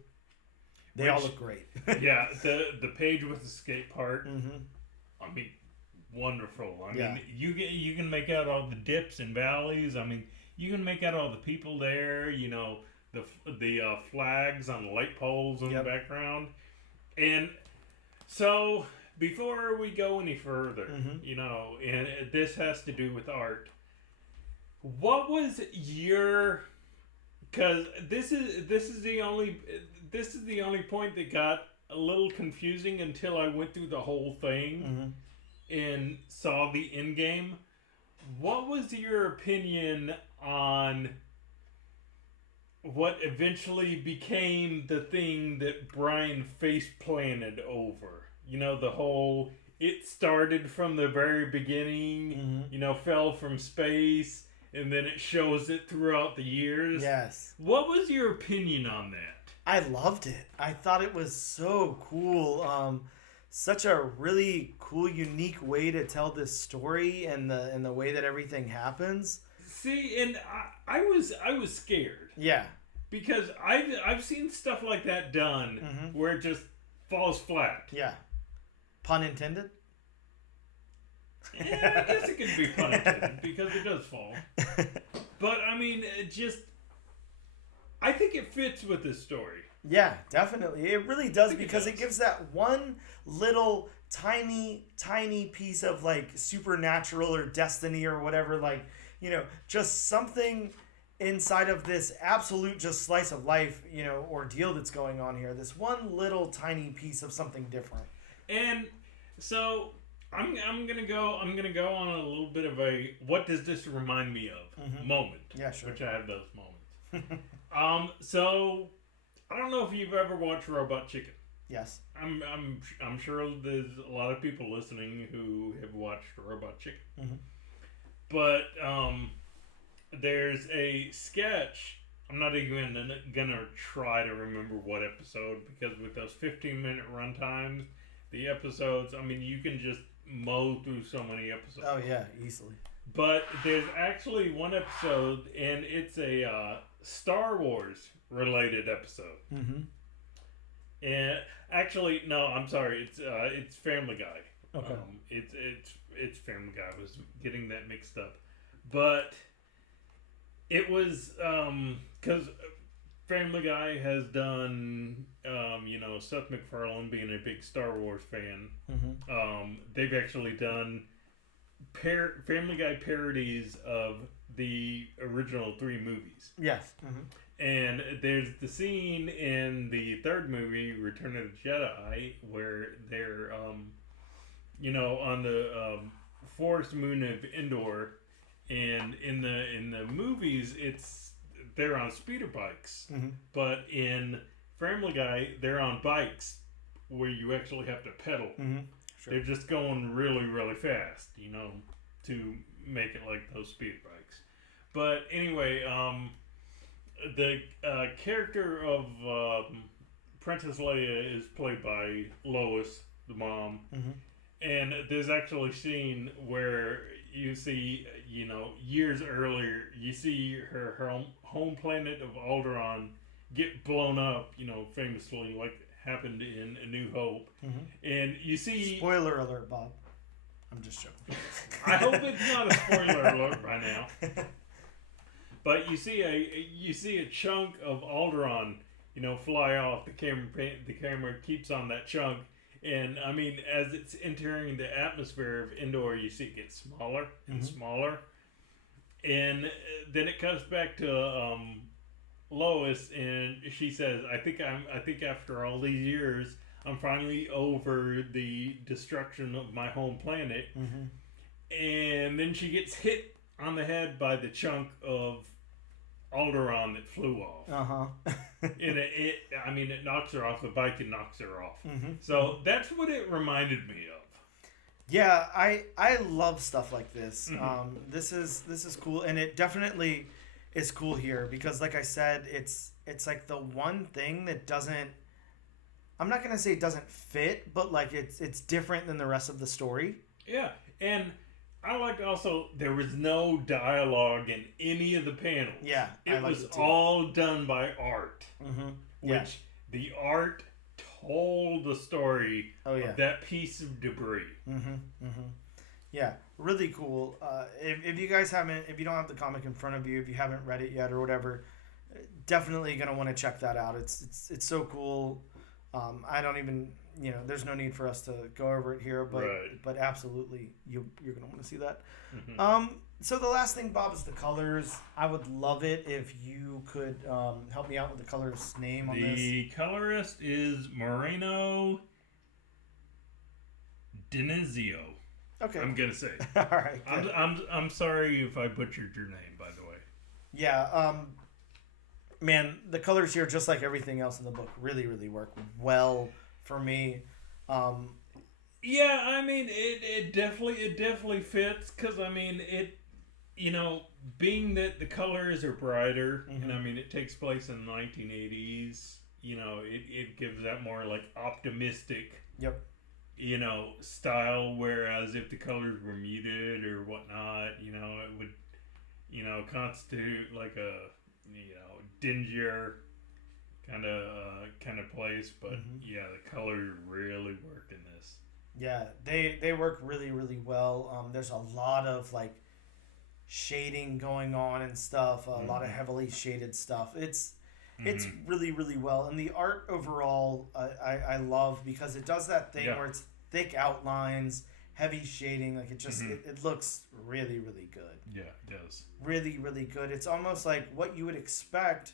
They all look great. Yeah, the page with the skate park. Mm-hmm. I mean, wonderful. I mean, you can make out all the dips and valleys. I mean, you can make out all the people there. You know, the flags on the light poles in the background. And so, before we go any further, you know, and this has to do with art. What was your? Because this is the only point that got a little confusing until I went through the whole thing and saw the end game. What was your opinion on what eventually became the thing that Brian face planted over? You know, the whole, it started from the very beginning, you know, fell from space, and then it shows it throughout the years. Yes. What was your opinion on that? I loved it. I thought it was so cool. Such a really cool, unique way to tell this story, and the way that everything happens. See, and I was scared. Yeah. Because I've seen stuff like that done where it just falls flat. Yeah. Pun intended? Yeah, I guess it could be pun intended because it does fall. But I mean, I think it fits with this story. Yeah, definitely. It really does, because it gives that one little tiny piece of like supernatural or destiny or whatever, like, you know, just something inside of this absolute just slice of life, you know, ordeal that's going on here. This one little tiny piece of something different. And so I'm gonna go on a little bit of a what does this remind me of moment. Yeah, sure. Which I have those moments. So I don't know if you've ever watched Robot Chicken. Yes. I'm sure there's a lot of people listening who have watched Robot Chicken. But there's a sketch. I'm not even gonna try to remember what episode, because with those 15-minute run times, the episodes, I mean, you can just mow through so many episodes. Oh yeah, easily. But there's actually one episode, and it's a Star Wars related episode. And actually, no, I'm sorry, it's Family Guy. Okay. It's Family Guy. I was getting that mixed up, but it was because Family Guy has done, you know, Seth MacFarlane being a big Star Wars fan. They've actually done Family Guy parodies of the original 3 movies. Yes. And there's the scene in the 3rd movie, Return of the Jedi, where they're, you know, on the forest moon of Endor, and in the movies, they're on speeder bikes, but in Family Guy, they're on bikes where you actually have to pedal. Sure. They're just going really, really fast, you know, to make it like those speed bikes. But anyway, the character of Princess Leia is played by Lois, the mom. And there's actually a scene where you see, you know, years earlier, you see her home planet of Alderaan get blown up, you know, famously, like happened in A New Hope. And you see... Spoiler alert, Bob. I'm just joking. I hope it's not a spoiler alert by now. But you see a chunk of Alderaan, you know, fly off. The camera keeps on that chunk. And, I mean, as it's entering the atmosphere of Endor, you see it get smaller and smaller. And then it comes back to Lois, and she says, I think after all these years, I'm finally over the destruction of my home planet. And then she gets hit on the head by the chunk of Alderaan that flew off. And it knocks her off the bike and knocks her off. So that's what it reminded me of. Yeah, I love stuff like this. This is cool, and it definitely is cool here because, like I said, it's like the one thing that doesn't. I'm not gonna say it doesn't fit, but like it's different than the rest of the story. Yeah, and I liked also there was no dialogue in any of the panels. Yeah, it was all done by art. Which the art told the story of that piece of debris. Yeah, really cool. If you guys haven't, if you don't have the comic in front of you, if you haven't read it yet or whatever, definitely gonna want to check that out. It's so cool. I don't even, there's no need for us to go over it here, but absolutely, you're gonna want to see that. So the last thing, Bob, is the colors. I would love it if you could help me out with the colorist's name on this. The colorist is Moreno Dinisio. Okay. I'm gonna say. All right. Good. I'm sorry if I butchered your name, by the way. Yeah. Man, the colors here, just like everything else in the book, really, really work well for me. Yeah, I mean, it definitely fits, because I mean it. Being that the colors are brighter, and I mean it takes place in the 1980s. It gives that more like optimistic. Yep. Style, whereas if the colors were muted or whatnot, it would, constitute like a, dingier kind of place. But yeah, the colors really work in this. Yeah, they work really, really well. There's a lot of like shading going on and stuff, a lot of heavily shaded stuff. It's really, really well, and the art overall I love, because it does that thing where it's thick outlines, heavy shading, like it just it looks really, really good. Yeah, it does. Really, really good. It's almost like what you would expect,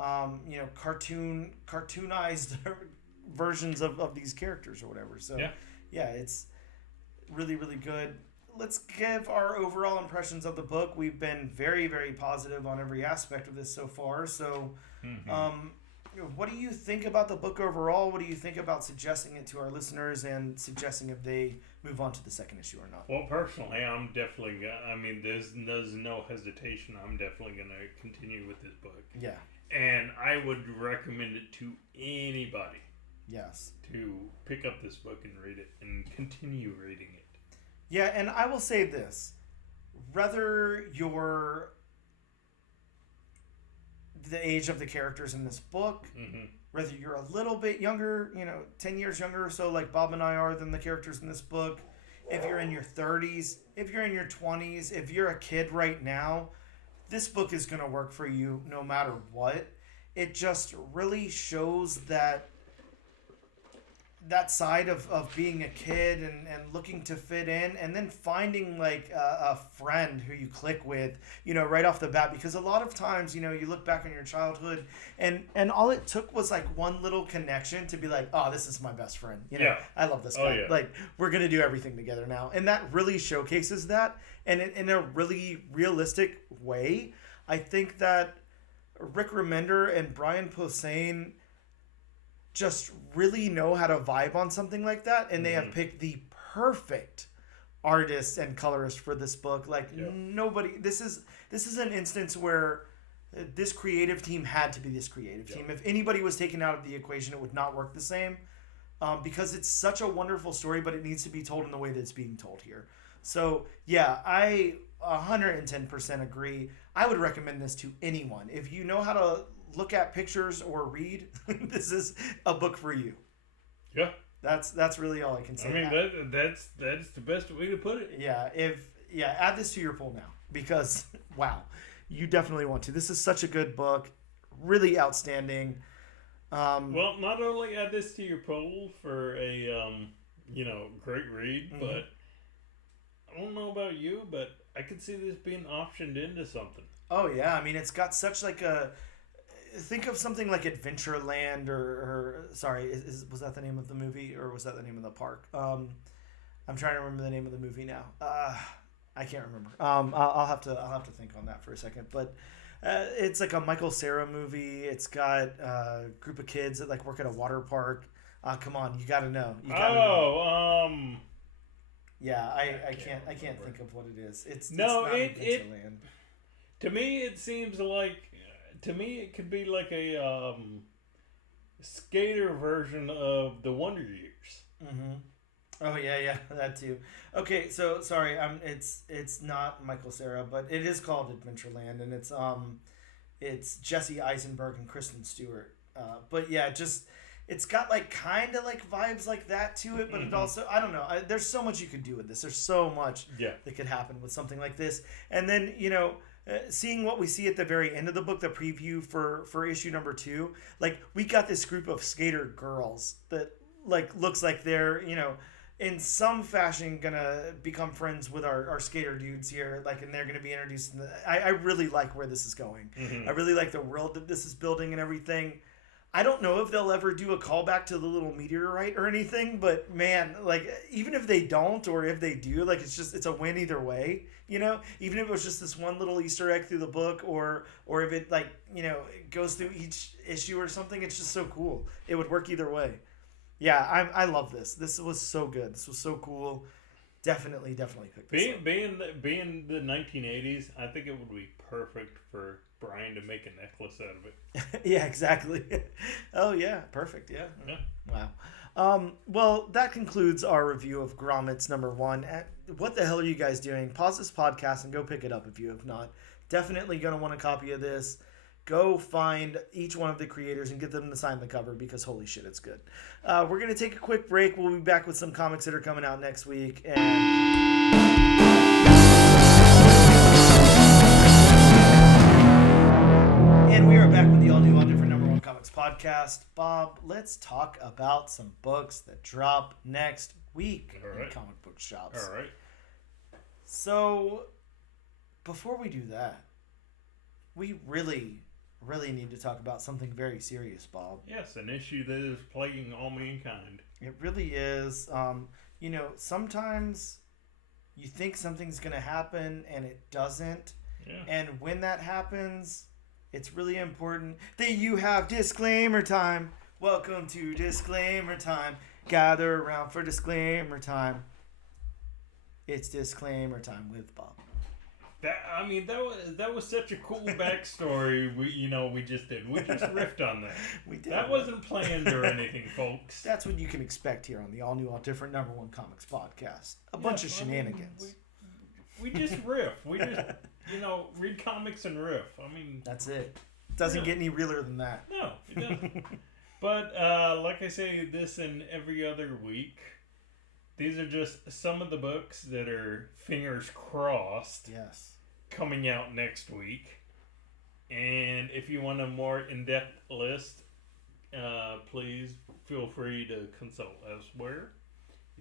cartoonized versions of these characters or whatever. So yeah, it's really, really good. Let's give our overall impressions of the book. We've been very, very positive on every aspect of this so far. So, what do you think about the book overall? What do you think about suggesting it to our listeners and suggesting if they move on to the second issue or not? Well, personally, I'm definitely. I mean, there's no hesitation. I'm definitely going to continue with this book. Yeah. And I would recommend it to anybody. Yes. To pick up this book and read it and continue reading it. Yeah, and I will say this. Whether you're the age of the characters in this book, whether you're a little bit younger, 10 years younger or so, like Bob and I are, than the characters in this book, if you're in your 30s, if you're in your 20s, if you're a kid right now, this book is going to work for you no matter what. It just really shows that side of being a kid and looking to fit in, and then finding like a friend who you click with, right off the bat, because a lot of times, you look back on your childhood and all it took was like one little connection to be like, oh, this is my best friend. I love this guy. Like, we're going to do everything together now. And that really showcases that. And in a really realistic way, I think that Rick Remender and Brian Posehn just really know how to vibe on something like that, and they have picked the perfect artist and colorist for this book. Like nobody. This is an instance where this creative team had to be this creative team. If anybody was taken out of the equation, it would not work the same, because it's such a wonderful story, but it needs to be told in the way that it's being told here. So yeah, I 110% agree. I would recommend this to anyone. If you know how to look at pictures or read, this is a book for you. Yeah. That's really all I can say. I mean, that's the best way to put it. Yeah. Add this to your pool now, because wow, you definitely want to. This is such a good book, really outstanding. Well, not only add this to your pool for a great read, but I don't know about you, but I could see this being optioned into something. Oh yeah, I mean, it's got such like a. Think of something like Adventureland or sorry, was that the name of the movie, or was that the name of the park? I'm trying to remember the name of the movie now. I can't remember. I'll have to think on that for a second. But it's like a Michael Cera movie. It's got a group of kids that like work at a water park. Come on, you got to know. Yeah, I can't think of what it is. It's not Adventureland. To me, it seems like. To me, it could be like a skater version of the Wonder Years. Oh yeah, that too. Okay, so sorry, it's not Michael Cera, but it is called Adventureland, and it's Jesse Eisenberg and Kristen Stewart. But yeah, just it's got like kind of like vibes like that to it, but it also, I don't know. There's so much you could do with this. There's so much that could happen with something like this. And then, seeing what we see at the very end of the book, the preview for issue number 2, like we got this group of skater girls that like looks like they're, in some fashion gonna become friends with our skater dudes here, like, and they're gonna be introduced. I really like where this is going. I really like the world that this is building and everything. I don't know if they'll ever do a callback to the little meteorite or anything, but man, like, even if they don't, or if they do, like, it's a win either way, even if it was just this one little Easter egg through the book, or if it, like, it goes through each issue or something, it's just so cool. It would work either way. Yeah, I love this. This was so good. This was so cool. Definitely pick this up. Being the 1980s, I think it would be perfect for Brian to make a necklace out of it. Yeah, exactly. Oh, yeah. Perfect. Yeah. Wow. Well, that concludes our review of Grommets #1. What the hell are you guys doing? Pause this podcast and go pick it up if you have not. Definitely going to want a copy of this. Go find each one of the creators and get them to sign the cover because holy shit, it's good. We're going to take a quick break. We'll be back with some comics that are coming out next week. And we are back with the all-new On Different #1 Comics podcast. Bob, let's talk about some books that drop next week in comic book shops. All right. So, before we do that, we really need to talk about something very serious, Bob. Yes, an issue that is plaguing all mankind. It really is. Sometimes you think something's going to happen and it doesn't. Yeah. And when that happens, it's really important that you have disclaimer time. Welcome to disclaimer time. Gather around for disclaimer time. It's disclaimer time with Bob. That was such a cool backstory. We just did. We just riffed on that. We did. That wasn't planned or anything, folks. That's what you can expect here on the all new, all different #1 Comics podcast. A bunch of shenanigans. We just riff. We just read comics and riff. That's it. Doesn't get any realer than that. No, it doesn't. But like I say, this and every other week. These are just some of the books that are, fingers crossed, coming out next week. And if you want a more in-depth list, please feel free to consult elsewhere.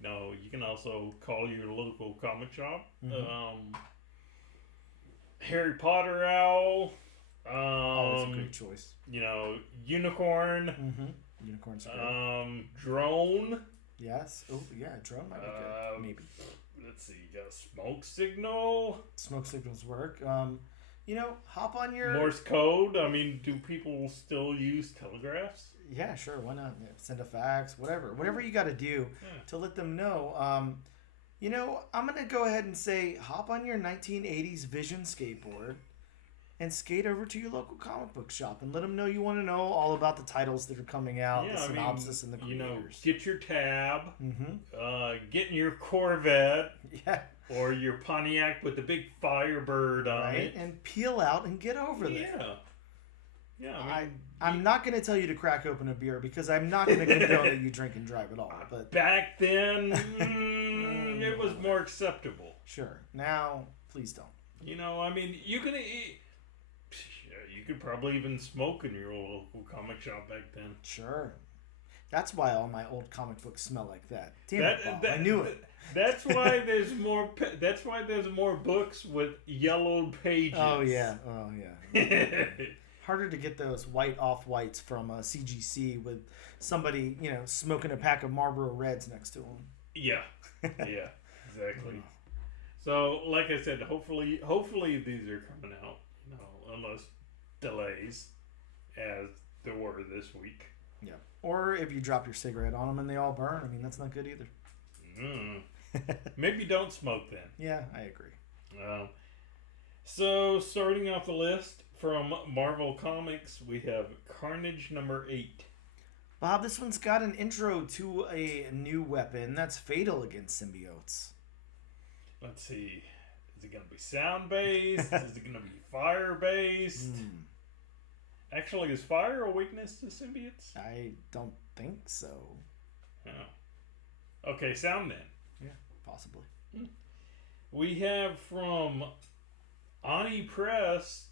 You can also call your local comic shop. Harry Potter Owl. Always a great choice. Unicorn. Unicorn's great. Drone. Yes. Oh, yeah, drone might be good. Maybe. Let's see. You got Smoke Signal. Smoke signals work. Hop on your... Morse code. Do people still use telegraphs? Yeah, sure. Why not? Yeah, send a fax, whatever. Whatever you got to do to let them know. I'm going to go ahead and say hop on your 1980s Vision skateboard and skate over to your local comic book shop and let them know you want to know all about the titles that are coming out, the synopsis and the creators. Get your tab, get in your Corvette, or your Pontiac with the big Firebird on it, and peel out and get over there. Yeah. I'm not going to tell you to crack open a beer because I'm not going to condone that you drink and drive at all. But back then, it was more acceptable. Sure. Now, please don't. You can eat. You could probably even smoke in your local comic shop back then. Sure. That's why all my old comic books smell like that. Damn it, Bob. I knew it. That's why there's more. That's why there's more books with yellowed pages. Oh yeah. Harder to get those white off-whites from CGC with somebody smoking a pack of Marlboro Reds next to them. Yeah. Exactly. So, like I said, hopefully these are coming out. Unless delays, as there were this week. Yeah. Or if you drop your cigarette on them and they all burn, that's not good either. Maybe don't smoke then. Yeah, I agree. So, starting off the list from Marvel Comics, we have Carnage #8. Bob, this one's got an intro to a new weapon that's fatal against symbiotes. Let's see. Is it going to be sound-based? Is it going to be fire-based? Actually, is fire a weakness to symbiotes? I don't think so. Oh. Okay, sound then. Yeah, possibly. We have from Ani Press,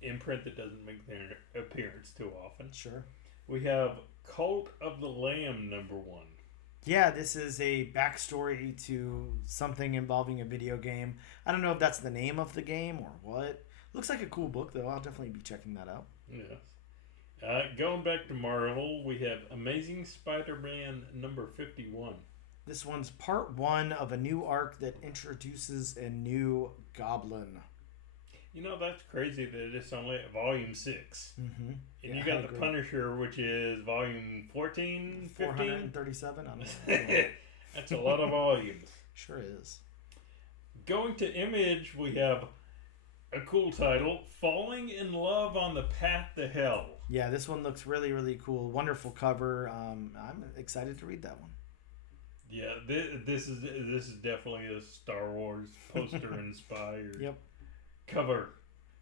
imprint that doesn't make their appearance too often. Sure. We have Cult of the Lamb #1. Yeah, this is a backstory to something involving a video game. I don't know if that's the name of the game or what. Looks like a cool book, though. I'll definitely be checking that out. Yes. Going back to Marvel, we have Amazing Spider-Man #51. This one's part 1 of a new arc that introduces a new Goblin. That's crazy that it's only at volume 6. Mm-hmm. And you got the Punisher, which is volume 14, 15? 437? I don't know. That's a lot of volumes. Sure is. Going to Image, we have a cool title, Falling in Love on the Path to Hell. Yeah, this one looks really, really cool. Wonderful cover. I'm excited to read that one. Yeah, this is definitely a Star Wars poster inspired cover,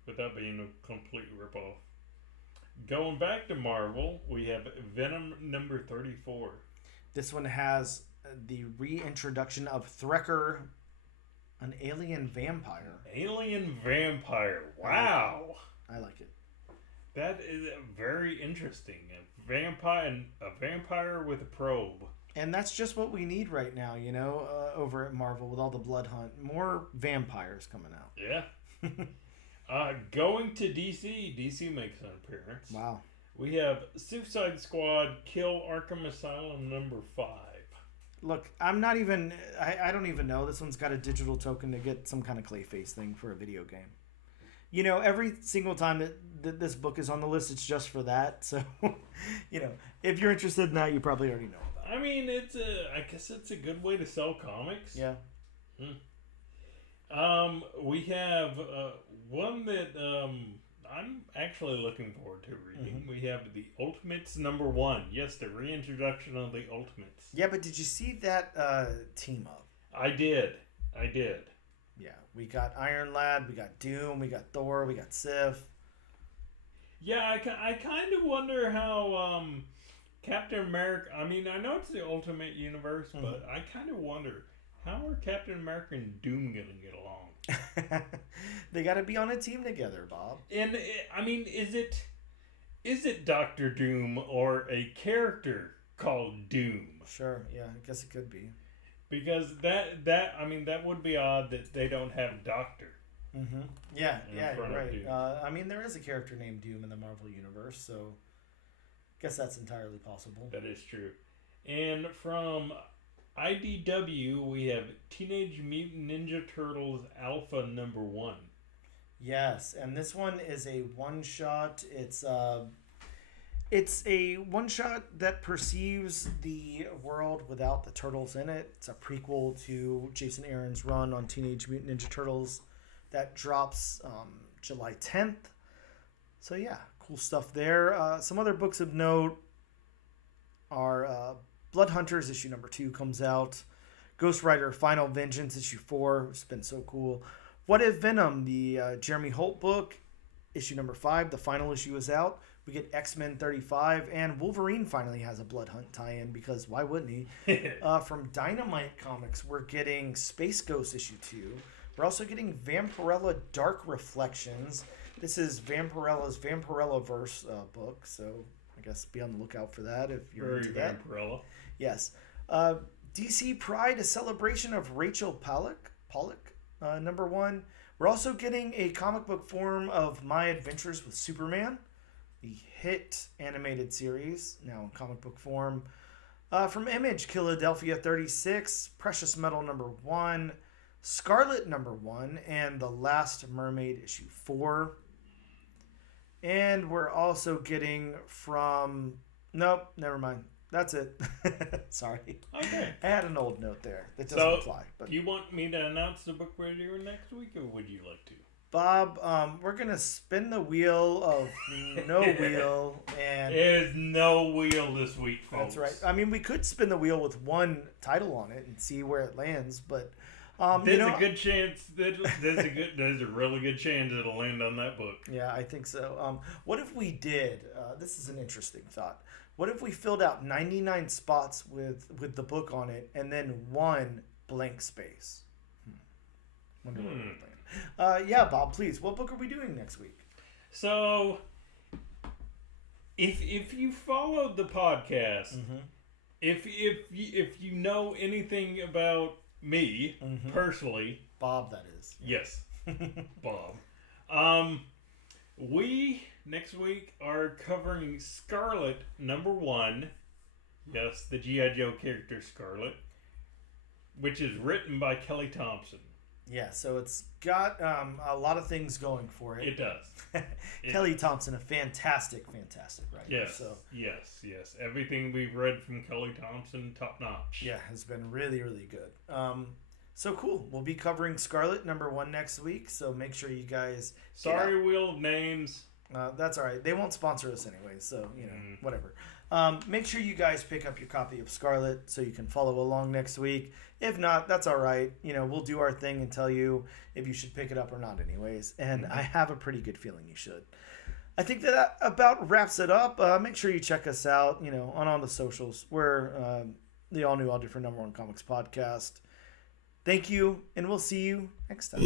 without being a complete ripoff. Going back to Marvel, we have Venom #34. This one has the reintroduction of Threcker, an alien vampire. Alien vampire. Wow. I like it. That is very interesting. A vampire with a probe. And that's just what we need right now, over at Marvel with all the Blood Hunt. More vampires coming out. Yeah. Going to DC. DC makes an appearance. Wow. We have Suicide Squad Kill Arkham Asylum #5. Look, I don't even know. This one's got a digital token to get some kind of Clayface thing for a video game. Every single time that this book is on the list, it's just for that. So, if you're interested in that, you probably already know about it. I mean, I guess it's a good way to sell comics. Yeah. We have one that I'm actually looking forward to reading. Mm-hmm. We have the Ultimates #1. Yes, the reintroduction of the Ultimates. Yeah, but did you see that team up? I did. Yeah, we got Iron Lad, we got Doom, we got Thor, we got Sif. Yeah, I kind of wonder how Captain America... I mean, I know it's the Ultimate Universe, but I kind of wonder, how are Captain America and Doom going to get along? They got to be on a team together, Bob. And, is it Dr. Doom or a character called Doom? Sure, yeah, I guess it could be. Because that would be odd that they don't have Doctor. Mm-hmm. Yeah, you're right. There is a character named Doom in the Marvel Universe, so I guess that's entirely possible. That is true. And from IDW, we have Teenage Mutant Ninja Turtles Alpha #1. Yes, and this one is a one-shot. It's a one-shot that perceives the world without the turtles in it. It's a prequel to Jason Aaron's run on Teenage Mutant Ninja Turtles that drops July 10th. So yeah, cool stuff there. Some other books of note are Blood Hunters issue #2 comes out. Ghost Rider Final Vengeance issue 4. It's been so cool. What If Venom, the Jeremy Holt book, issue #5. The final issue is out. We get X-Men 35, and Wolverine finally has a Blood Hunt tie-in, because why wouldn't he? From Dynamite Comics, we're getting Space Ghost issue 2. We're also getting Vampirella Dark Reflections. This is Vampirella's Vampirella-verse book, so I guess be on the lookout for that if you're into that. Vampirella. Yes. DC Pride, a celebration of Rachel Pollack, #1. We're also getting a comic book form of My Adventures with Superman, the hit animated series, now in comic book form. From Image, Philadelphia 36, Precious Metal #1, Scarlet #1, and The Last Mermaid issue 4. And we're also getting from... Nope, never mind. That's it. Sorry. Okay. I had an old note there that doesn't apply. But do you want me to announce the book we're doing next week, or would you like to? Bob, we're going to spin the wheel of no wheel. And there's no wheel this week, folks. That's right. We could spin the wheel with one title on it and see where it lands, but There's a good chance. There's a really good chance it'll land on that book. Yeah, I think so. What if we did? This is an interesting thought. What if we filled out 99 spots with the book on it, and then 1 blank space? Wonder what we're thinking. Yeah, Bob, please. What book are we doing next week? So, if you followed the podcast, if you know anything about me personally, Bob, that is. Yes, Bob. We next week are covering Scarlet #1. Yes, the G.I. Joe character Scarlet, which is written by Kelly Thompson. Yeah, so it's got a lot of things going for it. It does. Kelly Thompson, a fantastic writer. Yes, so. yes. Everything we've read from Kelly Thompson, top notch. Yeah, has been really, really good. So cool. We'll be covering Scarlet #1 next week, so make sure you guys... Sorry, Wheel of Names. That's all right. They won't sponsor us anyway, so, whatever. Make sure you guys pick up your copy of Scarlet so you can follow along next week. If not, that's all right. We'll do our thing and tell you if you should pick it up or not anyways. And I have a pretty good feeling you should. I think that about wraps it up. Make sure you check us out, on all the socials. We're the all new, all different #1 comics podcast. Thank you, and we'll see you next time.